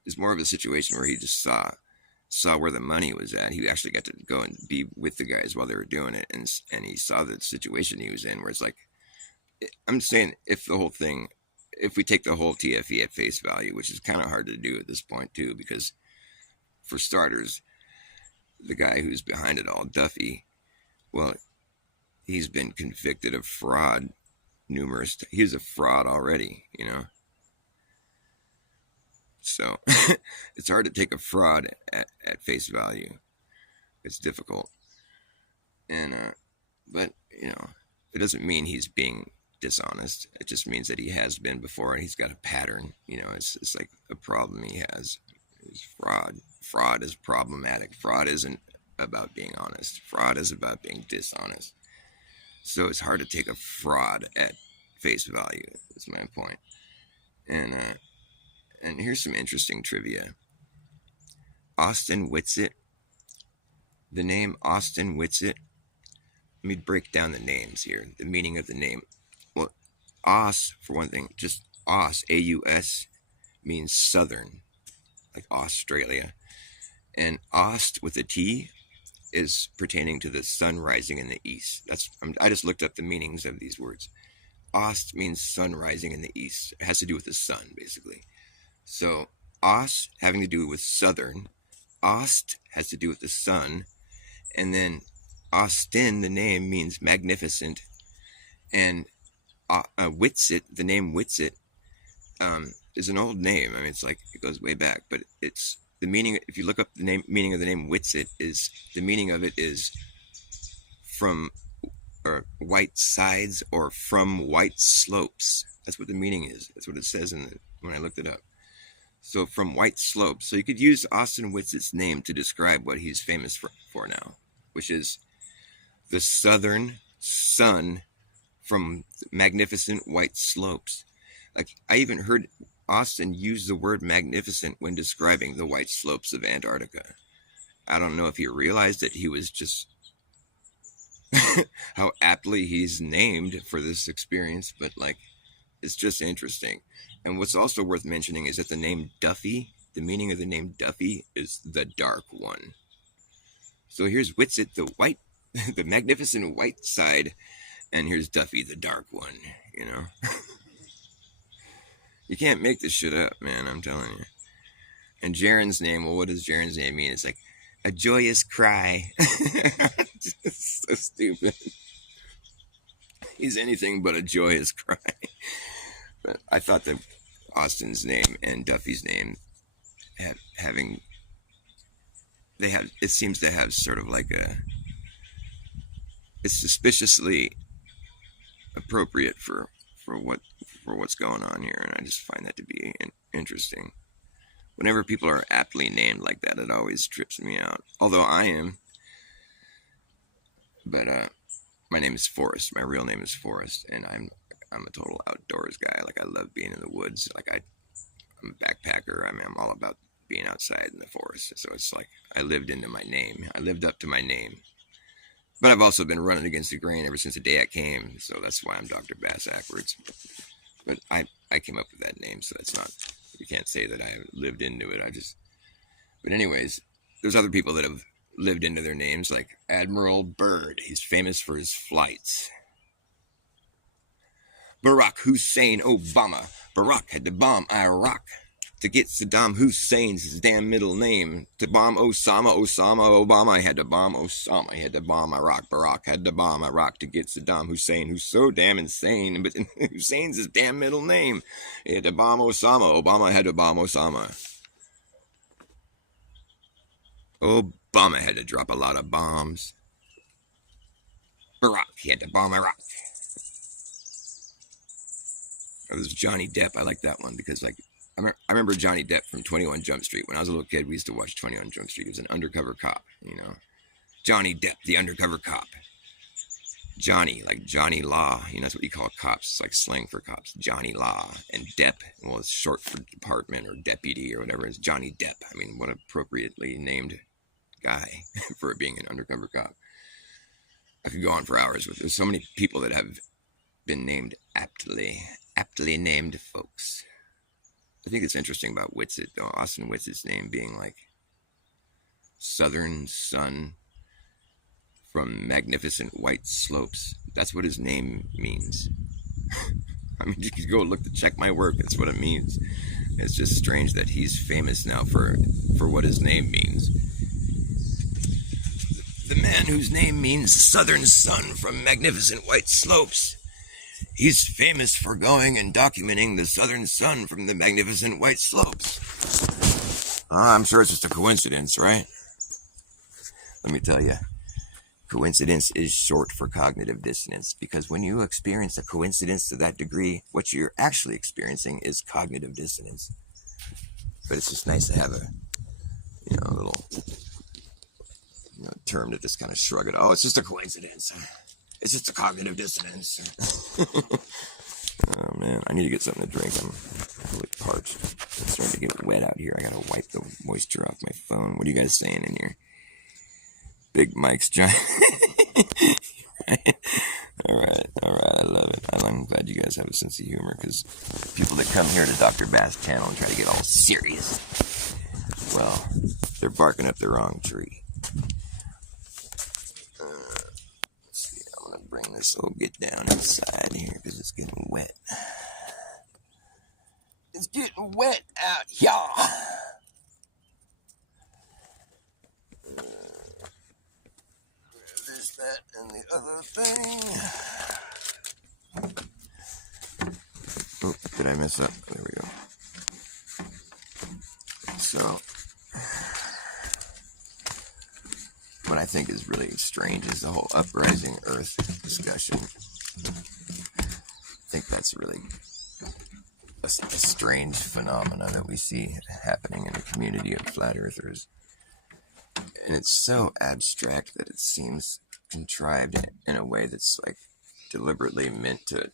a situation where he just saw where the money was at. He actually got to go and be with the guys while they were doing it, and he saw the situation he was in, where it's like, I'm saying, if we take the whole TFE at face value, which is kind of hard to do at this point too, because for starters, the guy who's behind it all, Duffy, well, he's been convicted of fraud he's a fraud already, you know. So it's hard to take a fraud at face value. It's difficult. And but you know, it doesn't mean he's being dishonest. It just means that he has been before, and he's got a pattern. You know, it's like a problem he has is fraud. Fraud is problematic. Fraud isn't about being honest. Fraud is about being dishonest. So it's hard to take a fraud at face value. That's my point. And here's some interesting trivia. Austin Whitsitt. The name Austin Whitsitt. Let me break down the names here. The meaning of the name. Well, Aus, for one thing, just Aus, A-U-S, means southern, like Australia. And Ost with a T is pertaining to the sun rising in the east. I just looked up the meanings of these words. Ost means sun rising in the east. It has to do with the sun, basically. So Os having to do with southern. Ost has to do with the sun. And then Austin, the name, means magnificent. And Whitsitt, the name Whitsitt, is an old name. I mean, it's like, it goes way back, but it's the meaning. If you look up the meaning of the name Whitsitt, is the meaning of it is from white sides or from white slopes. That's what the meaning is. That's what it says when I looked it up. So from white slopes. So you could use Austin Whitsitt's name to describe what he's famous for now, which is the southern sun from magnificent white slopes. Like, I even heard Austin use the word magnificent when describing the white slopes of Antarctica. I don't know if he realized that he was just how aptly he's named for this experience, but like, it's just interesting. And what's also worth mentioning is that the name Duffy, the meaning of the name Duffy is the dark one. So here's Whitsitt, the magnificent white side, and here's Duffy, the dark one, you know. You can't make this shit up, man, I'm telling you. And Jaren's name, well, what does Jaren's name mean? It's like a joyous cry. Just so stupid. He's anything but a joyous cry. But I thought that Austin's name and Duffy's name it seems to have sort of like it's suspiciously appropriate for what for what's going on here, and I just find that to be interesting. Whenever people are aptly named like that, it always trips me out. Although I am, but my name is Forrest. My real name is Forrest, and I'm a total outdoors guy. Like I love being in the woods. I'm a backpacker. I mean, I'm all about being outside in the forest. So it's like I lived into my name. I lived up to my name. But I've also been running against the grain ever since the day I came. So that's why I'm Dr. Bass backwards. But I came up with that name, so that's not. You can't say that I lived into it. But anyways, there's other people that have lived into their names, like Admiral Byrd. He's famous for his flights. Barack Hussein Obama. Barack had to bomb Iraq to get Saddam Hussein's his damn middle name. To bomb Obama had to bomb Osama. He had to bomb Iraq. Barack had to bomb Iraq to get Saddam Hussein, who's so damn insane. But Hussein's his damn middle name. He had to bomb Osama. Obama had to bomb Osama. Obama had to drop a lot of bombs. Barack, he had to bomb Iraq. It was Johnny Depp. I like that one because, like, I remember Johnny Depp from 21 Jump Street. When I was a little kid, we used to watch 21 Jump Street. He was an undercover cop, you know. Johnny Depp, the undercover cop. Johnny, like Johnny Law. You know, that's what you call cops. It's like slang for cops. Johnny Law. And Depp, well, it's short for department or deputy or whatever. It's Johnny Depp. I mean, what appropriately named guy for it being an undercover cop. I could go on for hours with. There's so many people that have been named aptly named folks. I think it's interesting about Whitsitt, though. Austin Whitsitt's name being like Southern Sun from Magnificent White Slopes. That's what his name means. I mean, you could go look to check my work. That's what it means. It's just strange that he's famous now for what his name means. The man whose name means Southern Sun from Magnificent White Slopes. He's famous for going and documenting the southern sun from the magnificent white slopes. I'm sure it's just a coincidence, right? Let me tell you, coincidence is short for cognitive dissonance, because when you experience a coincidence to that degree, what you're actually experiencing is cognitive dissonance. But it's just nice to have a little term to just kind of shrug it. Oh, it's just a coincidence. It's just a cognitive dissonance. Oh, man. I need to get something to drink. I'm really parched. It's starting to get wet out here. I gotta wipe the moisture off my phone. What are you guys saying in here? Big Mike's giant. All right. I love it. I'm glad you guys have a sense of humor, because people that come here to Dr. Bass channel and try to get all serious, well, they're barking up the wrong tree. Bring this old get down inside here because it's getting wet. It's getting wet out here. This, that, and the other thing. Oh, did I mess up? There we go. So, what I think is really strange is the whole uprising Earth discussion. I think that's really a strange phenomena that we see happening in the community of flat earthers. And it's so abstract that it seems contrived in a way that's like deliberately meant to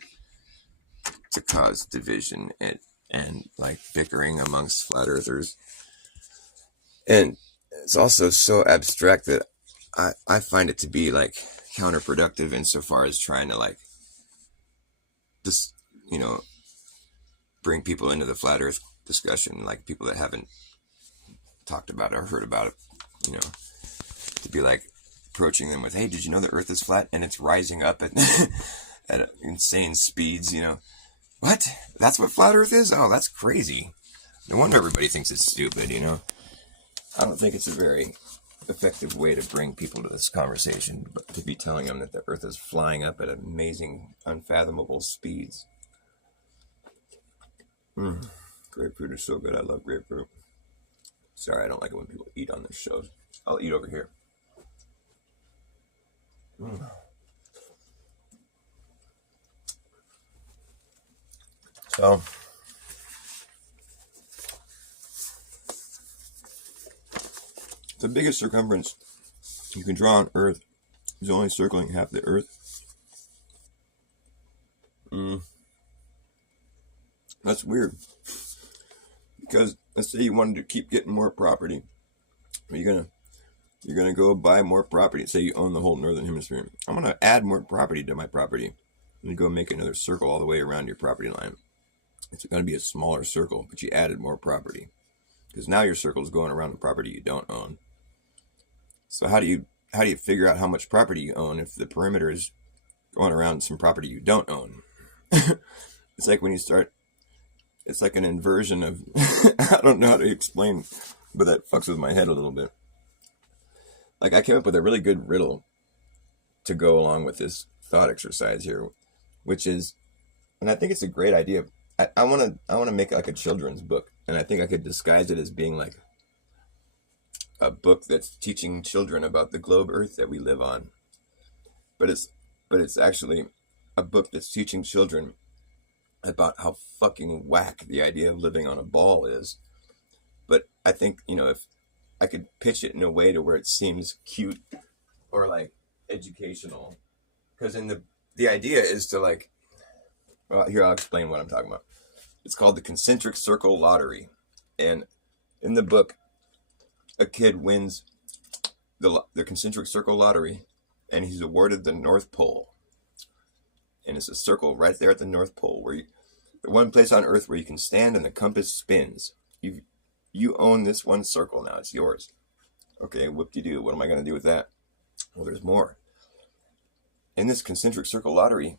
cause division and like bickering amongst flat earthers. And it's also so abstract that I find it to be like counterproductive insofar as trying to like just, bring people into the flat earth discussion, like people that haven't talked about it or heard about it, to be like approaching them with, hey, did you know the earth is flat and it's rising up at at insane speeds, What? That's what flat earth is? Oh, that's crazy. No wonder everybody thinks it's stupid, I don't think it's a very effective way to bring people to this conversation, but to be telling them that the earth is flying up at amazing, unfathomable speeds. Grapefruit is so good. I love grapefruit. Sorry, I don't like it when people eat on this show. I'll eat over here. So the biggest circumference you can draw on Earth is only circling half the Earth. That's weird. Because let's say you wanted to keep getting more property. You're gonna go buy more property. Say you own the whole northern hemisphere. I'm gonna add more property to my property. And go make another circle all the way around your property line. It's gonna be a smaller circle, but you added more property. Because now your circle is going around the property you don't own. So how do you figure out how much property you own if the perimeter is going around some property you don't own? It's like when you start, it's like an inversion of, I don't know how to explain, but that fucks with my head a little bit. Like I came up with a really good riddle to go along with this thought exercise here, which is, and I think it's a great idea. I want to make like a children's book, and I think I could disguise it as being like a book that's teaching children about the globe Earth that we live on. But it's actually a book that's teaching children about how fucking whack the idea of living on a ball is. But I think, if I could pitch it in a way to where it seems cute or like educational, because the idea is to like, well, here I'll explain what I'm talking about. It's called the concentric circle lottery, and in the book, a kid wins the concentric circle lottery, and he's awarded the North Pole. And it's a circle right there at the North Pole, where the one place on Earth where you can stand and the compass spins. You own this one circle now; it's yours. Okay, whoop-de-doo. What am I going to do with that? Well, there's more. In this concentric circle lottery,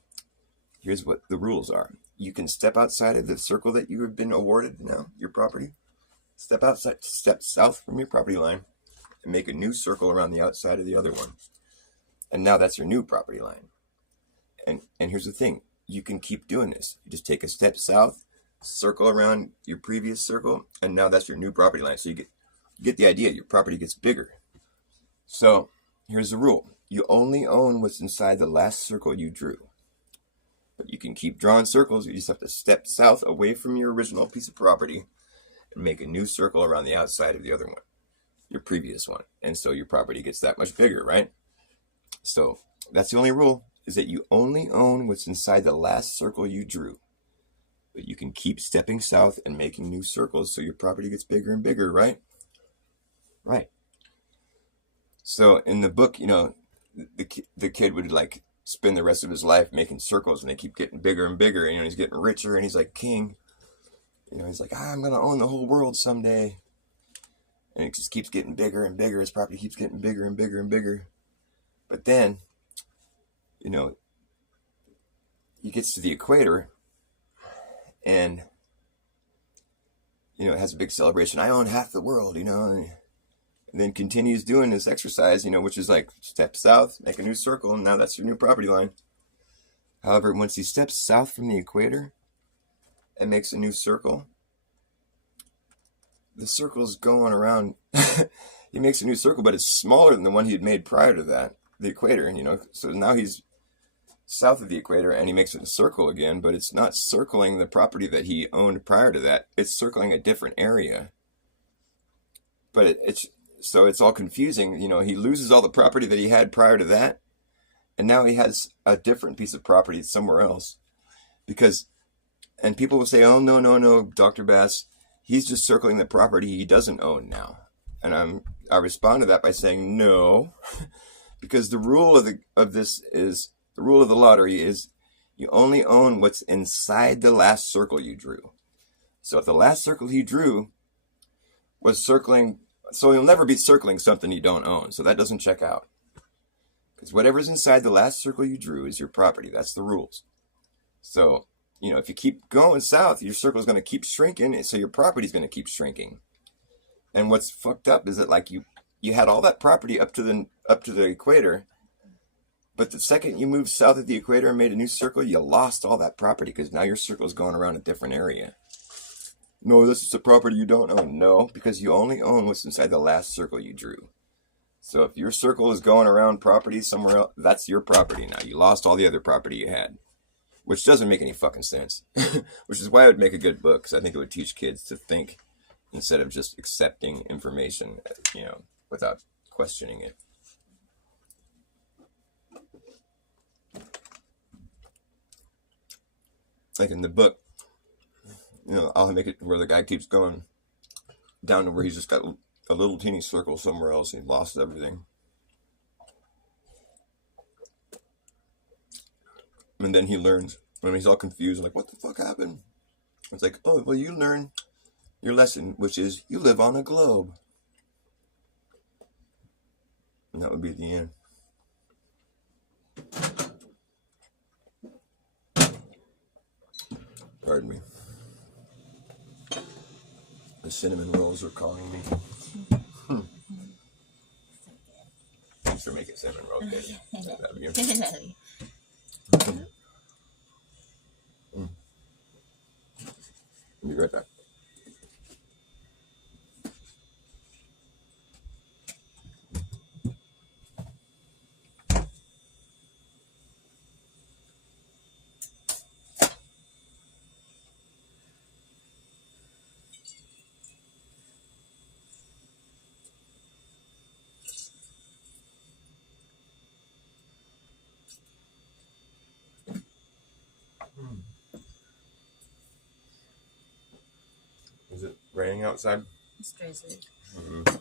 here's what the rules are. You can step outside of the circle that you have been awarded now, your property. Step south from your property line and make a new circle around the outside of the other one. And now that's your new property line. And here's the thing. You can keep doing this. You just take a step south, circle around your previous circle, and now that's your new property line. So you get the idea. Your property gets bigger. So here's the rule. You only own what's inside the last circle you drew. But you can keep drawing circles. You just have to step south away from your original piece of property and make a new circle around the outside of the other one, your previous one. And so your property gets that much bigger, right? So that's the only rule, is that you only own what's inside the last circle you drew. But you can keep stepping south and making new circles so your property gets bigger and bigger, right? Right. So in the book, the kid would like spend the rest of his life making circles, and they keep getting bigger and bigger, and he's getting richer, and he's like king. He's like, I'm going to own the whole world someday. And it just keeps getting bigger and bigger. His property keeps getting bigger and bigger and bigger. But then, he gets to the equator, and, it has a big celebration. I own half the world, and then continues doing this exercise, which is like step south, make a new circle, and now that's your new property line. However, once he steps south from the equator and makes a new circle, the circle's going around. He makes a new circle, but it's smaller than the one he had made prior to that, the equator, so now he's south of the equator, and he makes a circle again, but it's not circling the property that he owned prior to that. It's circling a different area. But it's all confusing. He loses all the property that he had prior to that, and now he has a different piece of property somewhere else. And people will say, oh, no, Dr. Bass, he's just circling the property he doesn't own now. And I respond to that by saying no, because the rule of the lottery is you only own what's inside the last circle you drew. So if the last circle he drew was circling, so he'll never be circling something you don't own. So that doesn't check out. Because whatever's inside the last circle you drew is your property. That's the rules. So, if you keep going south, your circle is going to keep shrinking, and so your property is going to keep shrinking. And what's fucked up is that like you had all that property up to the equator, but the second you moved south of the equator and made a new circle, you lost all that property because now your circle is going around a different area. No, this is a property you don't own. No, because you only own what's inside the last circle you drew. So if your circle is going around property somewhere else, that's your property now. You lost all the other property you had. which doesn't make any fucking sense. Which is why it would make a good book, because I think it would teach kids to think instead of just accepting information, without questioning it. Like in the book, I'll make it where the guy keeps going down to where he's just got a little teeny circle somewhere else. He lost everything. And then he learns, when he's all confused, like, what the fuck happened? It's like, oh, well, you learn your lesson, which is you live on a globe. And that would be the end. Pardon me. The cinnamon rolls are calling me. Thanks for making cinnamon rolls, baby. That'd be good. I'll be right back. Is it raining outside? It's crazy. Mm-hmm.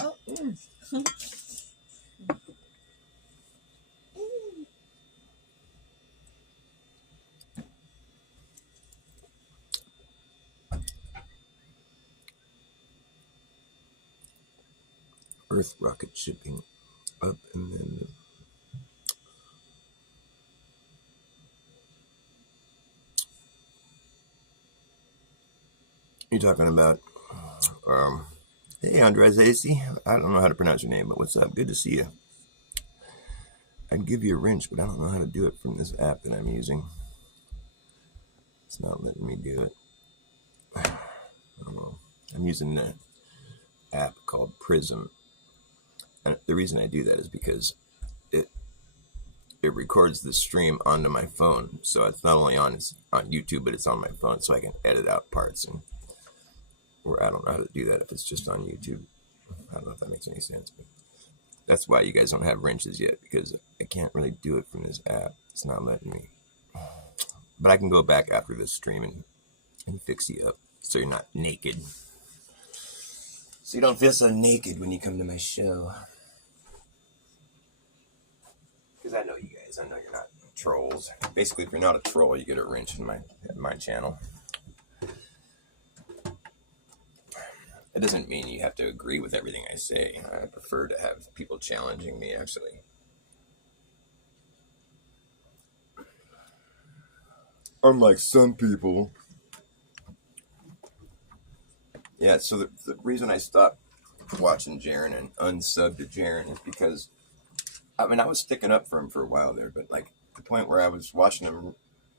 Oh. Earth rocket shipping up, and then you're talking about hey Andres AC, I don't know how to pronounce your name, but what's up? Good to see you. I'd give you a wrench, but I don't know how to do it from this app that I'm using. It's not letting me do it. I don't know. I'm using the app called Prism. And the reason I do that is because it records the stream onto my phone. So it's not only on YouTube, but it's on my phone, so I can edit out parts. And or I don't know how to do that if it's just on YouTube. I don't know if that makes any sense, but that's why you guys don't have wrenches yet, because I can't really do it from this app. It's not letting me. But I can go back after this stream and fix you up so you're not naked. So you don't feel so naked when you come to my show. Because I know you guys. I know you're not trolls. Basically, if you're not a troll, you get a wrench in my channel. That doesn't mean you have to agree with everything I say. I prefer to have people challenging me, actually. Unlike some people. Yeah, so the reason I stopped watching Jaren and unsubbed to Jaren is because, I was sticking up for him for a while there, but like the point where I was watching him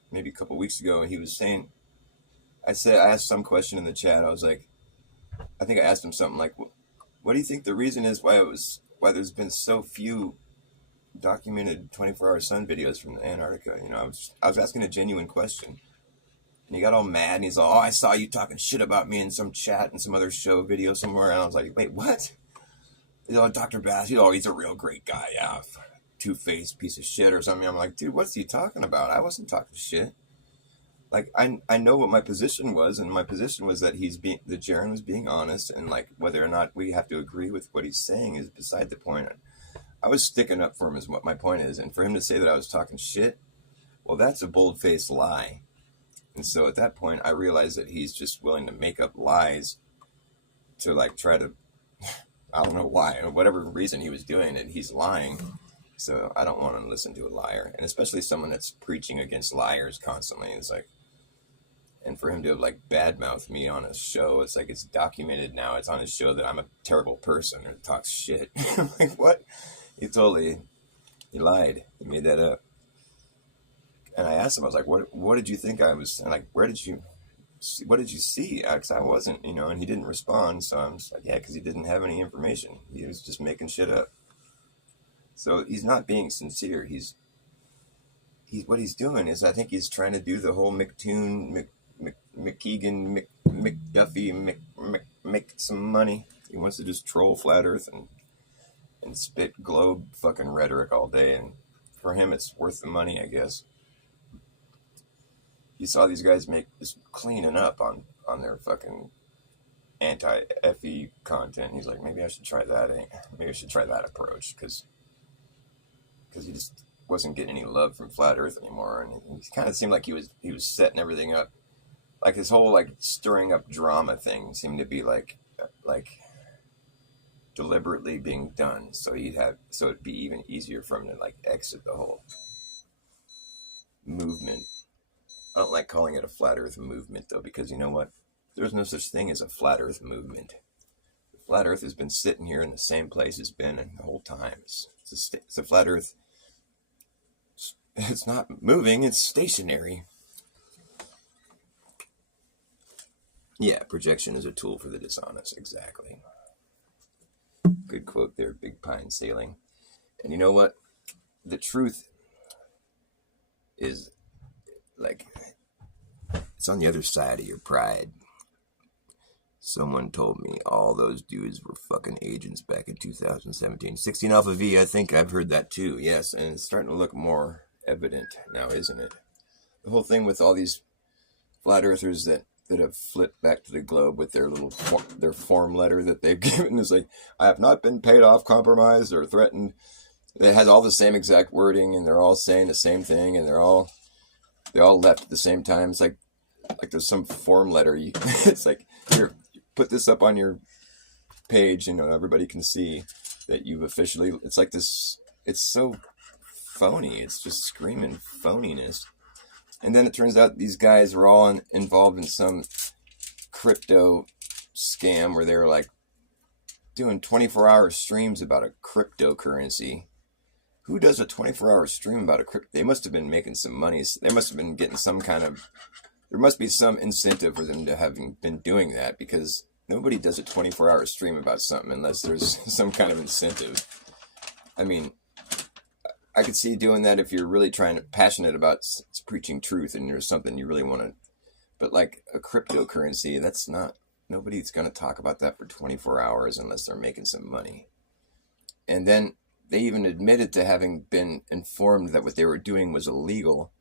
maybe a couple weeks ago, and he was saying, I asked some question in the chat. I was like, I think I asked him something like, what do you think the reason is why there's been so few documented 24-hour sun videos from Antarctica? I was asking a genuine question. And he got all mad, and he's all, oh, I saw you talking shit about me in some chat and some other show video somewhere. And I was like, wait, what? Dr.bas, he's a real great guy. Yeah, two-faced piece of shit or something. I'm like, dude, what's he talking about? I wasn't talking shit. Like, I know what my position was, and my position was that that Jaren was being honest, and like whether or not we have to agree with what he's saying is beside the point. I was sticking up for him is what my point is, and for him to say that I was talking shit, well, that's a bold-faced lie. And so at that point, I realized that he's just willing to make up lies to like try to, I don't know why, or whatever reason he was doing it, he's lying. So I don't want to listen to a liar, and especially someone that's preaching against liars constantly. It's like, and for him to have like badmouthed me on a show, it's like it's documented now. It's on his show that I'm a terrible person or talks shit. I'm like, what? He lied. He made that up. And I asked him, I was like, what did you think I was, and like, what did you see? Because I wasn't, and he didn't respond. So I'm just like, yeah, because he didn't have any information. He was just making shit up. So he's not being sincere. He's what he's doing is, I think he's trying to do the whole McToon, McKeegan, McDuffie, make some money. He wants to just troll flat Earth and spit globe fucking rhetoric all day, and for him it's worth the money, I guess. You saw these guys make this cleaning up on their fucking anti-FE content. He's like, maybe I should try that. Maybe I should try that approach, because he just wasn't getting any love from flat Earth anymore, and he kind of seemed like he was setting everything up. Like his whole like stirring up drama thing seemed to be like deliberately being done, so it'd be even easier for him to like exit the whole movement. I don't like calling it a flat Earth movement though, because you know what? There's no such thing as a flat Earth movement. The flat Earth has been sitting here in the same place it's been the whole time. It's a flat Earth. It's not moving, it's stationary. Yeah, projection is a tool for the dishonest, exactly. Good quote there, Big Pine Sailing. And you know what? The truth is, like, it's on the other side of your pride. Someone told me all those dudes were fucking agents back in 2017. 16 Alpha V, I think I've heard that too, yes, and it's starting to look more evident now, isn't it? The whole thing with all these flat earthers that have flipped back to the globe with their little their form letter that they've given is like, I have not been paid off, compromised, or threatened. It has all the same exact wording, and they're all saying the same thing, and they all left at the same time. It's like there's some form letter. It's like, here, put this up on your page, and everybody can see that you've officially. It's like this. It's so phony. It's just screaming phoniness. And then it turns out these guys were all involved in some crypto scam where they were like doing 24-hour streams about a cryptocurrency. Who does a 24-hour stream about a crypto? They must have been making some money. They must have been getting some kind of. There must be some incentive for them to having been doing that, because nobody does a 24-hour stream about something unless there's some kind of incentive. I mean, I could see doing that if you're really passionate about preaching truth and there's something you really want to. But like a cryptocurrency, that's not. Nobody's going to talk about that for 24 hours unless they're making some money. And then they even admitted to having been informed that what they were doing was illegal,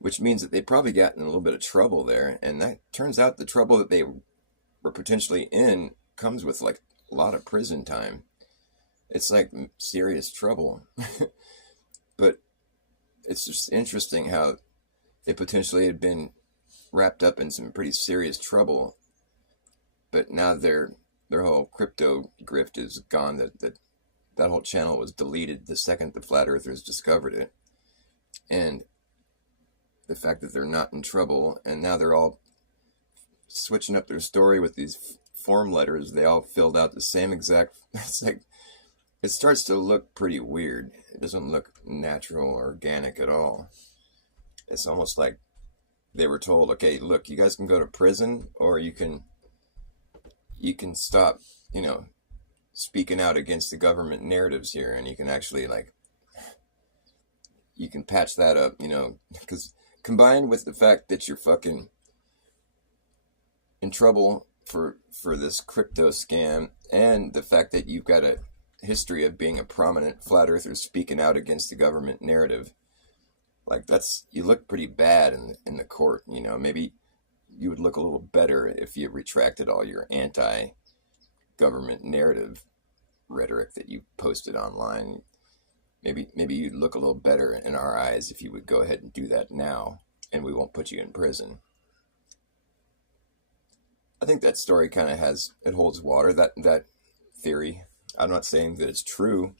which means that they probably got in a little bit of trouble there. And that turns out the trouble that they were potentially in comes with like a lot of prison time. It's like serious trouble. But it's just interesting how they potentially had been wrapped up in some pretty serious trouble, but now their whole crypto grift is gone. That whole channel was deleted the second the flat earthers discovered it. And the fact that they're not in trouble, and now they're all switching up their story with these form letters. They all filled out the same exact. It's like, it starts to look pretty weird. It doesn't look natural or organic at all. It's almost like they were told, okay, look, you guys can go to prison, or you can stop, speaking out against the government narratives here, and you can actually you can patch that up, because combined with the fact that you're fucking in trouble for this crypto scam, and the fact that you've got a history of being a prominent flat earther speaking out against the government narrative, like you look pretty bad in the court. Maybe you would look a little better if you retracted all your anti-government narrative rhetoric that you posted online. Maybe you'd look a little better in our eyes if you would go ahead and do that now, and we won't put you in prison. I think that story kind of holds water, that theory. I'm not saying that it's true.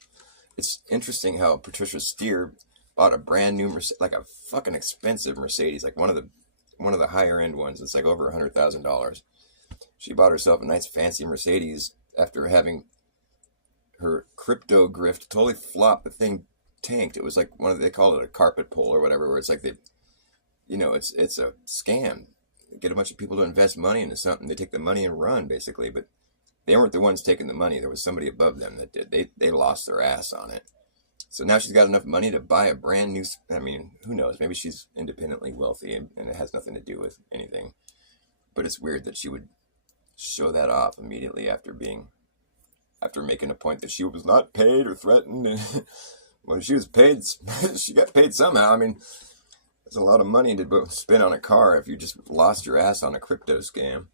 It's interesting how Patricia Steer bought a brand new like a fucking expensive Mercedes, like one of the higher end ones. It's like over $100,000. She bought herself a nice fancy Mercedes after having her crypto grift totally flopped. The thing tanked. It was like they call it a carpet pull or whatever, where it's like it's a scam. They get a bunch of people to invest money into something. They take the money and run, basically, but they weren't the ones taking the money. There was somebody above them that did. They lost their ass on it. So now she's got enough money to buy a brand new, I mean, who knows? Maybe she's independently wealthy and it has nothing to do with anything. But it's weird that she would show that off immediately after making a point that she was not paid or threatened. And when she was paid, she got paid somehow. I mean, that's a lot of money to spend on a car if you just lost your ass on a crypto scam.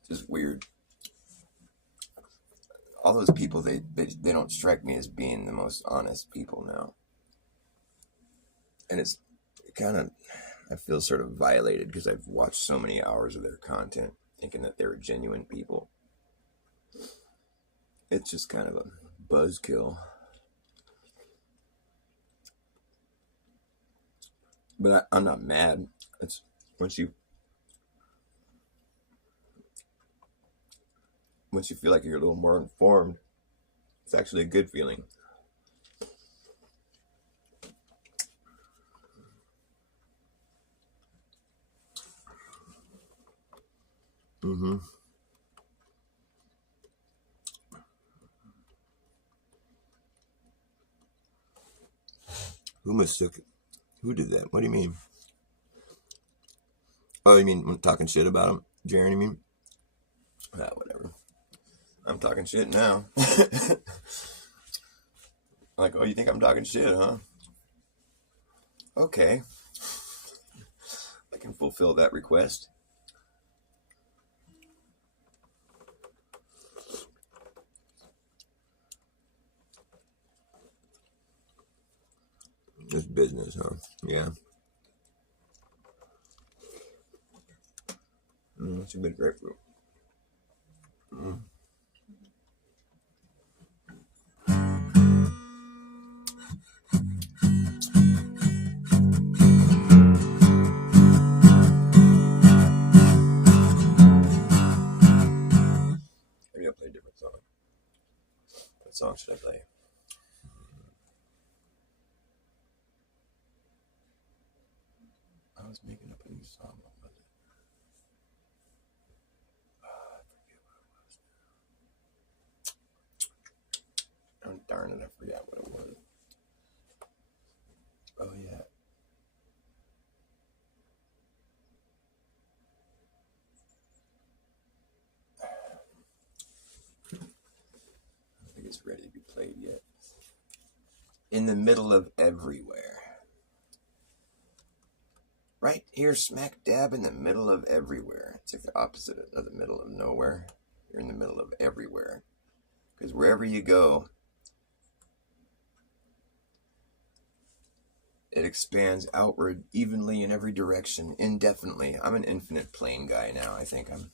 It's just weird. All those people, they don't strike me as being the most honest people now. And it's kind of, I feel sort of violated because I've watched so many hours of their content thinking that they're genuine people. It's just kind of a buzzkill. But I'm not mad. It's once you feel like you're a little more informed, it's actually a good feeling. Who mistook it? Who did that? What do you mean? Oh, you mean talking shit about him? Jaren, you mean? Whatever. I'm talking shit now. Like, oh, you think I'm talking shit, huh? Okay. I can fulfill that request. It's business, huh? Yeah. It's a good grapefruit. Maybe I'll play a different song. What song should I play? I was making up a new song. What was it? I forget what it was. Oh, darn it, I forgot what it was. Oh, yeah. I don't think it's ready to be played yet. In the middle of everywhere. Right here, smack dab in the middle of everywhere. It's like the opposite of the middle of nowhere. You're in the middle of everywhere. Because wherever you go, it expands outward evenly in every direction, indefinitely. I'm an infinite plane guy now. I think I'm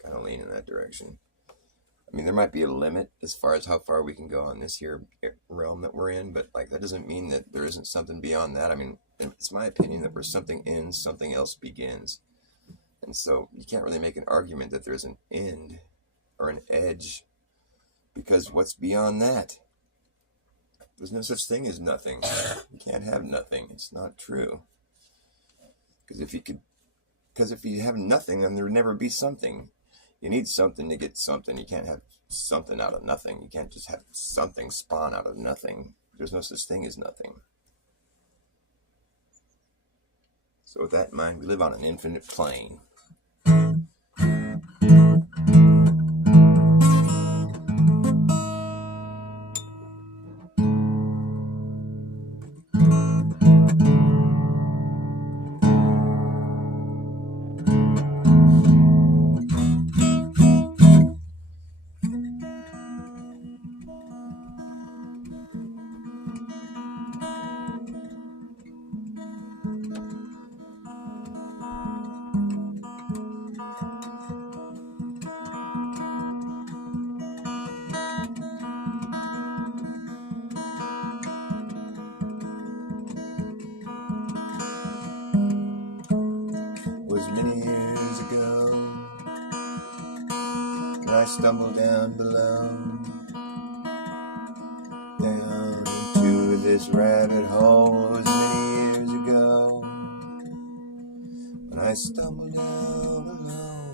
kind of leaning in that direction. I mean, there might be a limit as far as how far we can go on this here realm that we're in, but like that doesn't mean that there isn't something beyond that. I mean, it's my opinion that where something ends, something else begins. And so you can't really make an argument that there's an end or an edge, because what's beyond that? There's no such thing as nothing. You can't have nothing. It's not true. Because if you have nothing, then there would never be something. You need something to get something. You can't have something out of nothing. You can't just have something spawn out of nothing. There's no such thing as nothing. So with that in mind, we live on an infinite plane. Was many years ago, and I stumbled down below, down into this rabbit hole. It was many years ago, and I stumbled down alone,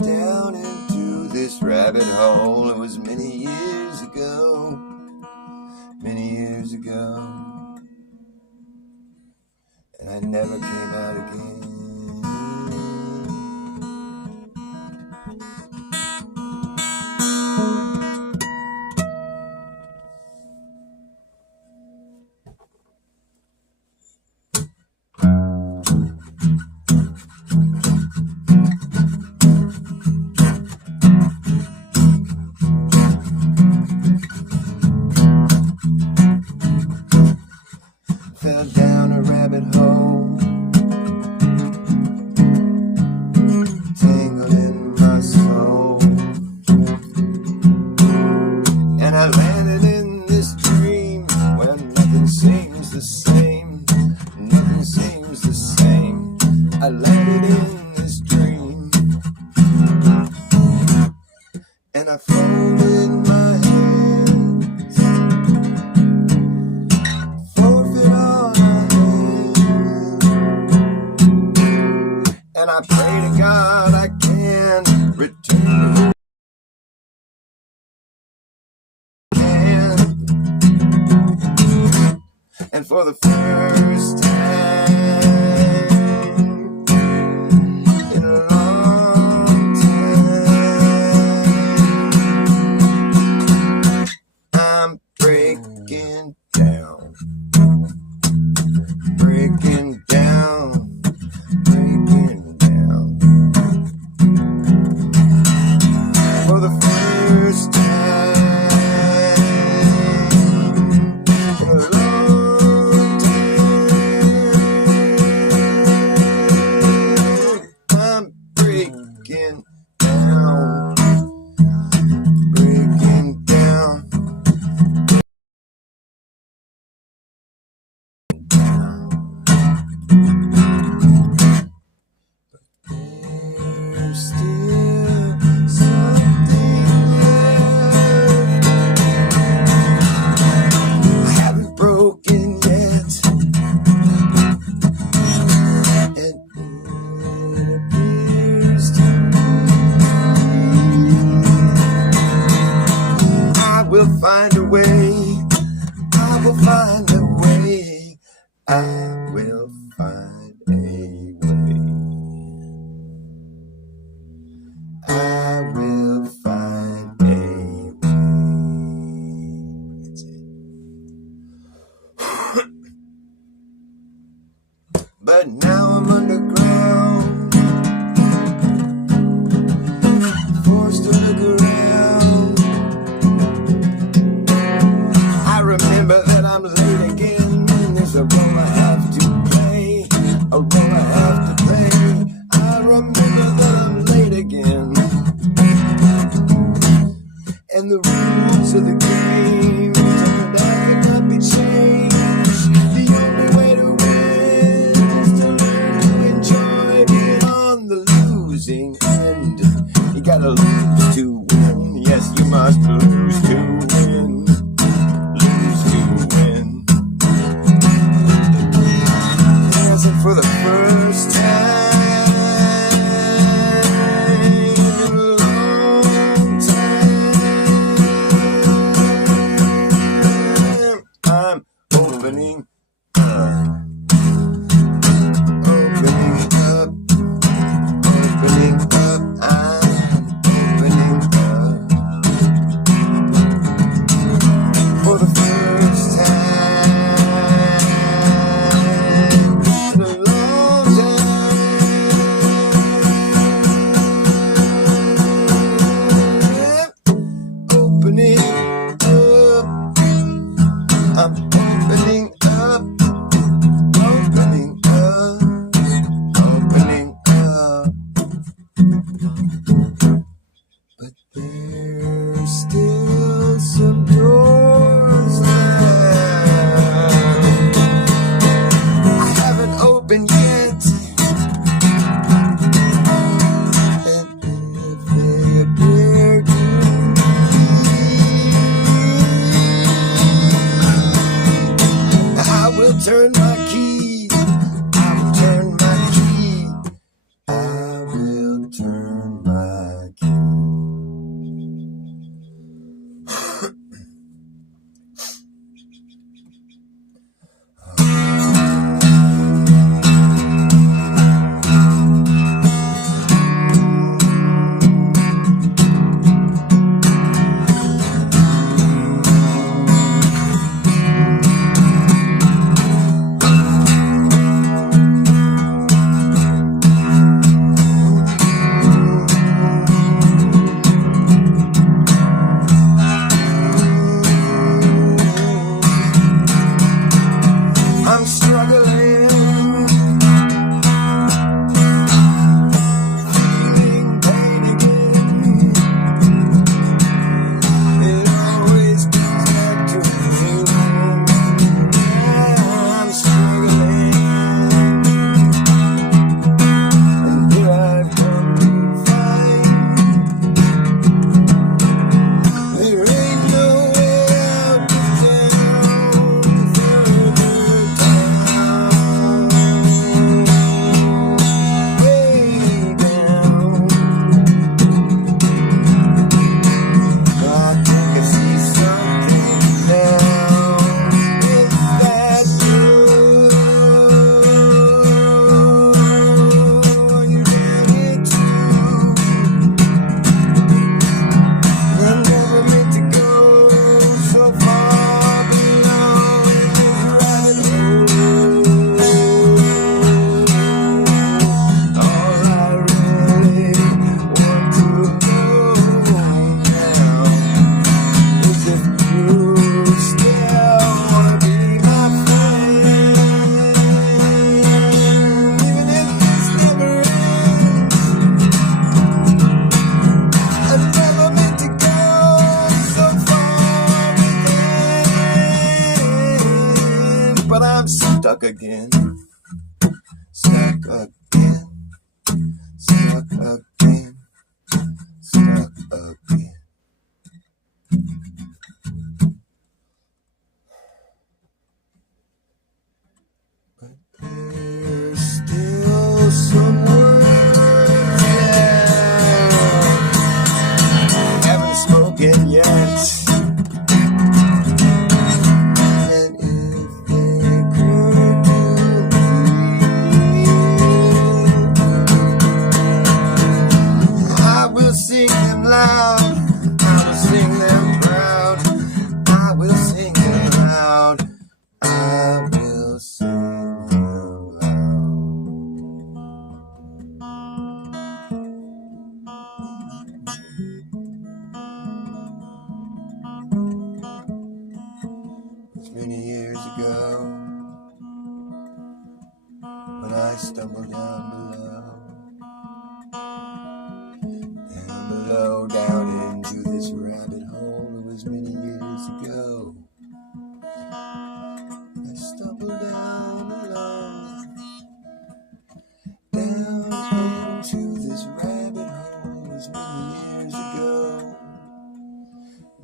down into this this rabbit hole. It was many years ago, and I never came out again. Fell down a rabbit hole, tangled in my soul, and I landed in this dream where nothing seems the same. Nothing seems the same. I landed in this dream, and I folded my hands, forfeit all I had, and I pray to God I can return again. And for the first time in a long time, I'm breaking down, breaking down, breaking down. For the first time in a long time, I'm breaking down, breaking down. There's still something left I haven't broken yet, and it appears to me I will find a way, I will find a way, I will find a way, I will find a way. That's it. But now I'm underground, forced to look around. I remember that I'm late again, and there's a role I have to play, a role I have to play. I remember that I'm late again, and the rules of the game turned out cannot be changed. The only way to win is to learn to enjoy being on the losing end. You gotta lose to win. Yes, you must lose to win. Lose to win. Dancing for the first time in a long time. I'm opening up, opening up, opening up. I'm opening up for the first time in a long time. Opening up, I'm opening up, opening up, opening up. But there's still some doors left I haven't opened yet, and if they appear to me, I will turn my key, I will turn my key, I will turn my key. I'm stuck again. Stuck again. Stuck again. Stuck again. But there's still some words I haven't spoken yet. And if they could I will sing them loud, I will sing them proud, I will sing them loud, I will sing them loud. It's many years ago when I stumbled down down into this rabbit hole. It was many years ago. I stumbled down alone, down into this rabbit hole. It was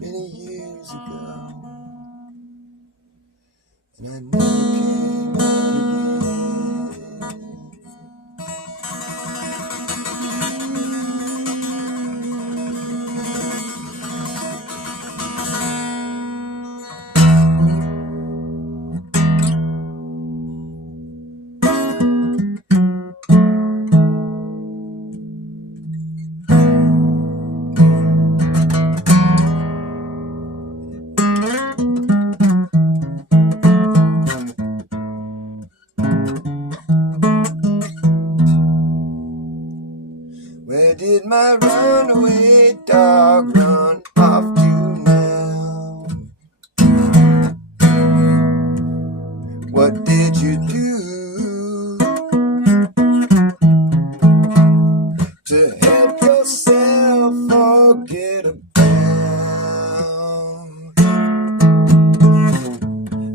many years ago, and I never came out again. Where did my runaway dog run off to now? What did you do to help yourself forget about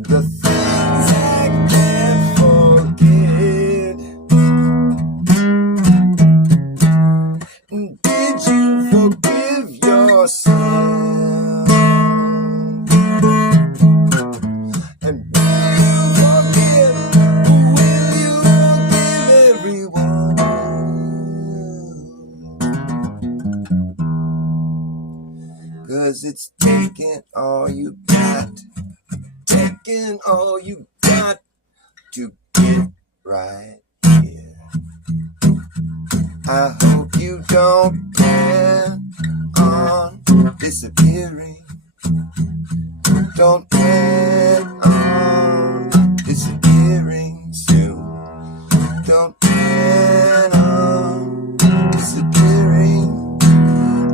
the things I can't forget? Did you forgive yourself? And will you forgive everyone? 'Cause it's taking all you got, taking all you got to get right here. I hope you don't plan on disappearing. Don't plan on disappearing soon. Don't plan on disappearing.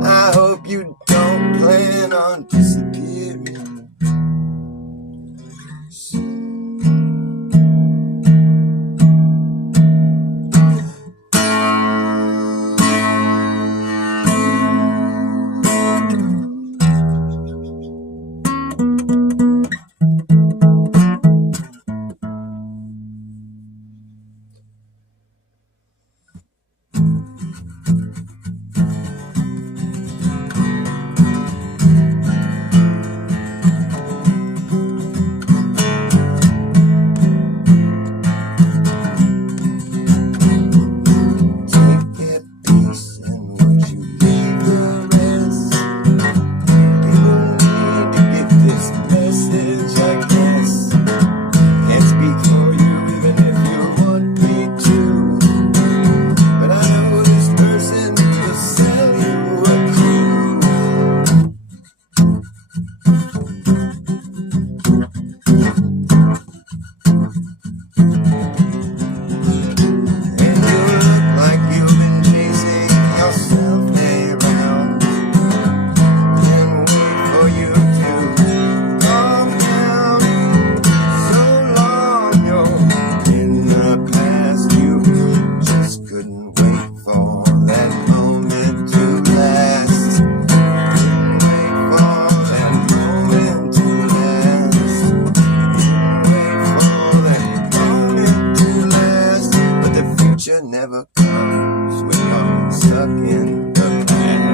I hope you don't plan on disappearing soon. never comes when you're stuck in the past.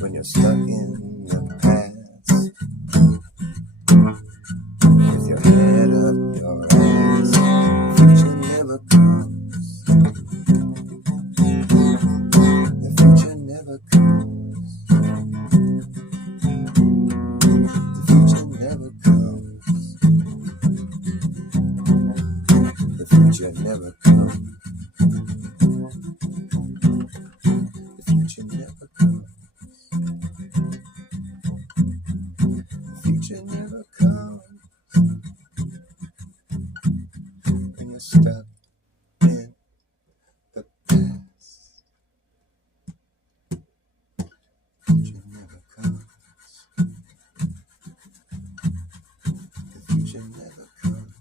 When you're stuck in the past, with your head up your ass, the future never comes. The future never comes. The future never comes. The future never comes. The future never comes. The future never comes when you're stuck in the past. The future never comes. The future never comes.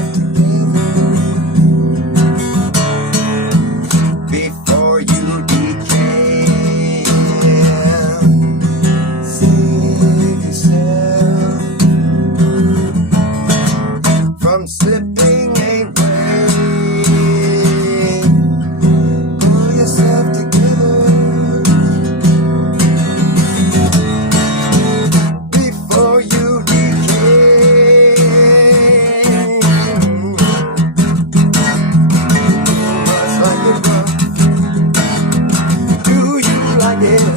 yourself together before you decay. Save yourself from slipping away. Pull yourself together before you decay. Must like it rough. Do you like it?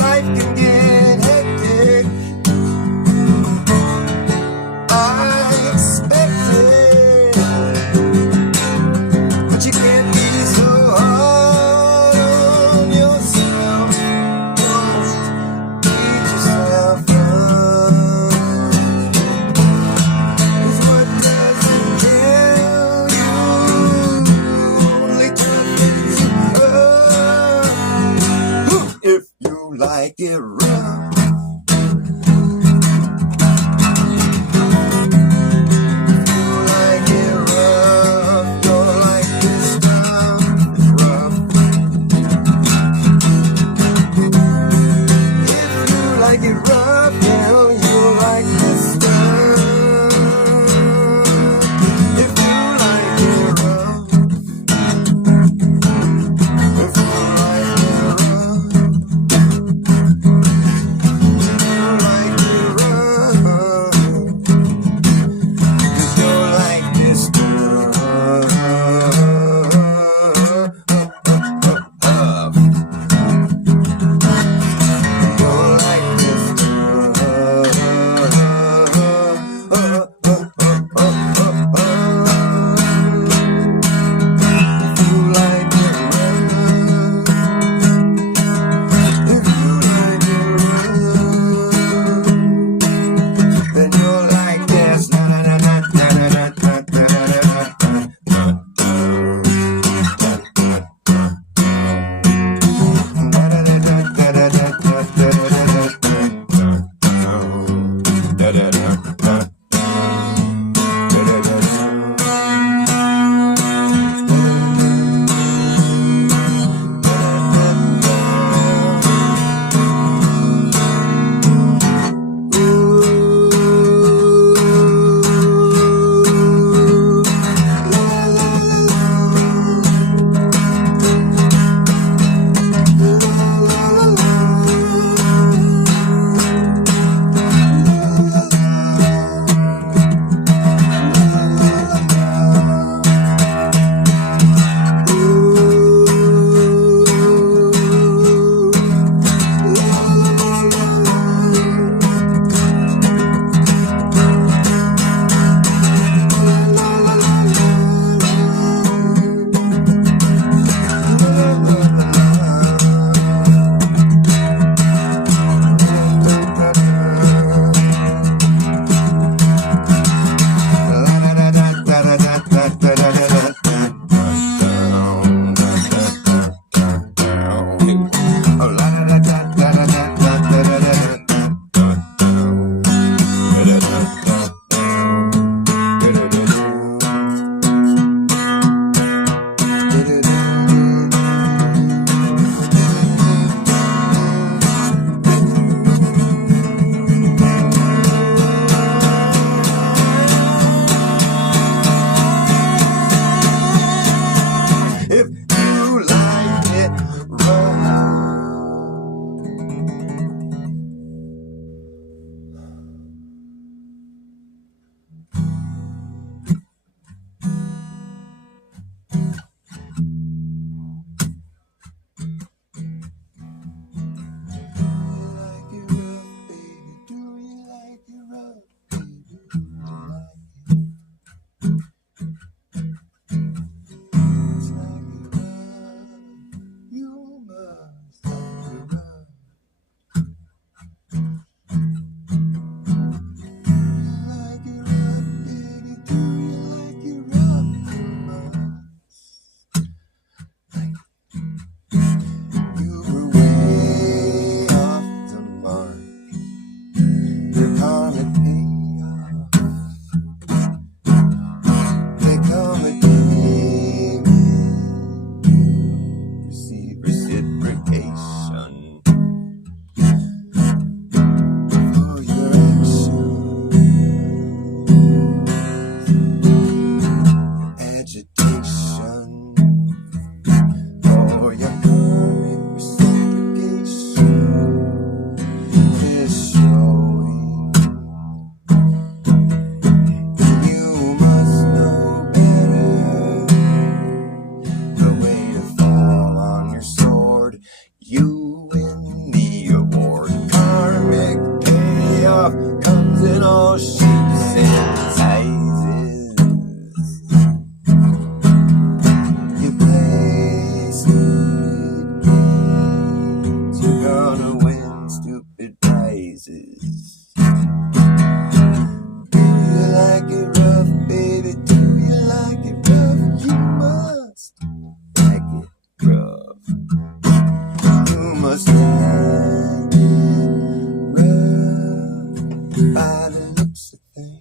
Life can get hectic, I expect it, but you can't be so hard on yourself. Don't beat yourself up, 'cause what doesn't kill you only toughens you up. If you like it rough, like it rough, you're like this stuff is rough. If you like it rough, now you like this stuff. If you like it rough, if you like it rough, must have been rough by the looks of things.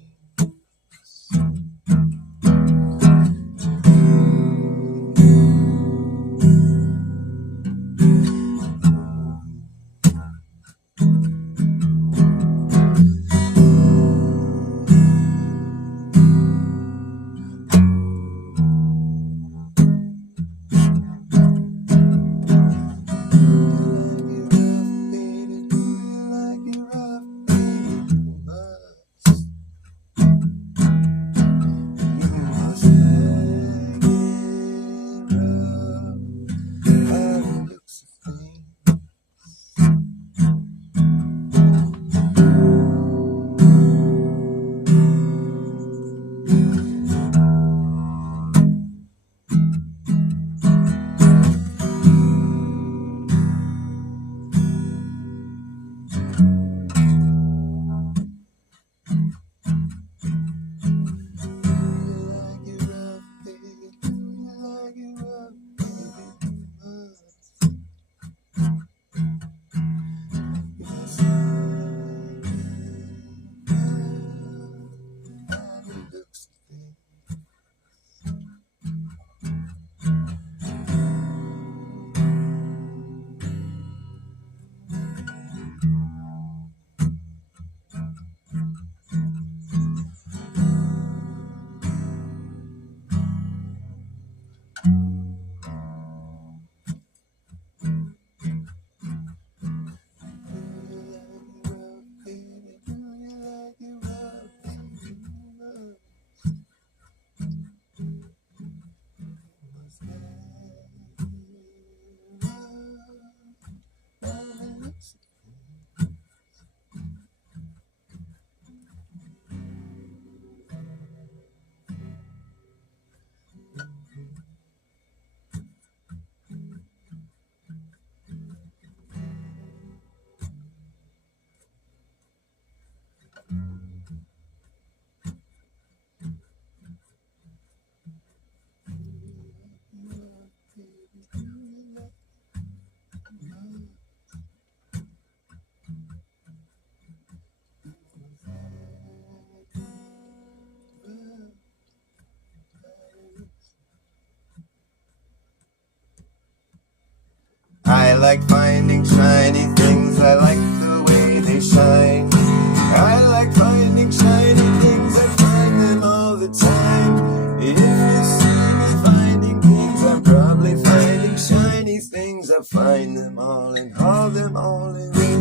I like finding shiny things, I like the way they shine. I like finding shiny things, I find them all the time. If you see me finding things, I'm probably finding shiny things. I find them all and haul them all away.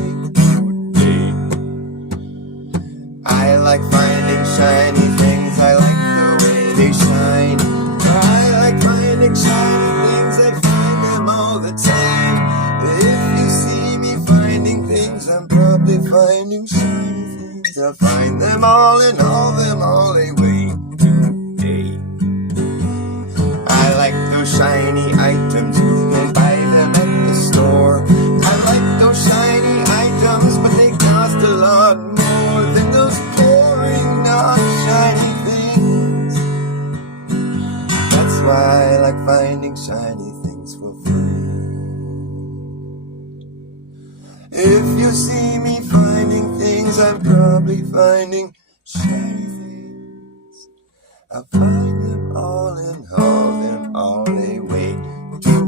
I like finding shiny things, I like the way they shine. I like finding shiny things, I find them all the time. If you see me finding things, I'm probably finding shiny things. I find them all and haul them all away today. I like those shiny items and buy them at the store. I like those shiny items, but they cost a lot more than those boring, non-shiny things. That's why I like finding shiny things for free. If you see me finding things, I'm probably finding shiny things. I find them all and haul them all away today.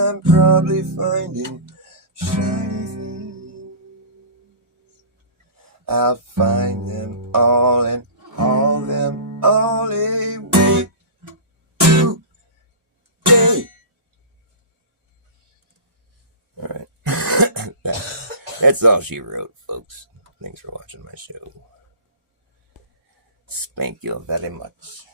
I'm probably finding shiny things. I'll find them all and haul them all away today. All right. That's all she wrote, folks. Thanks for watching my show. Spank you very much.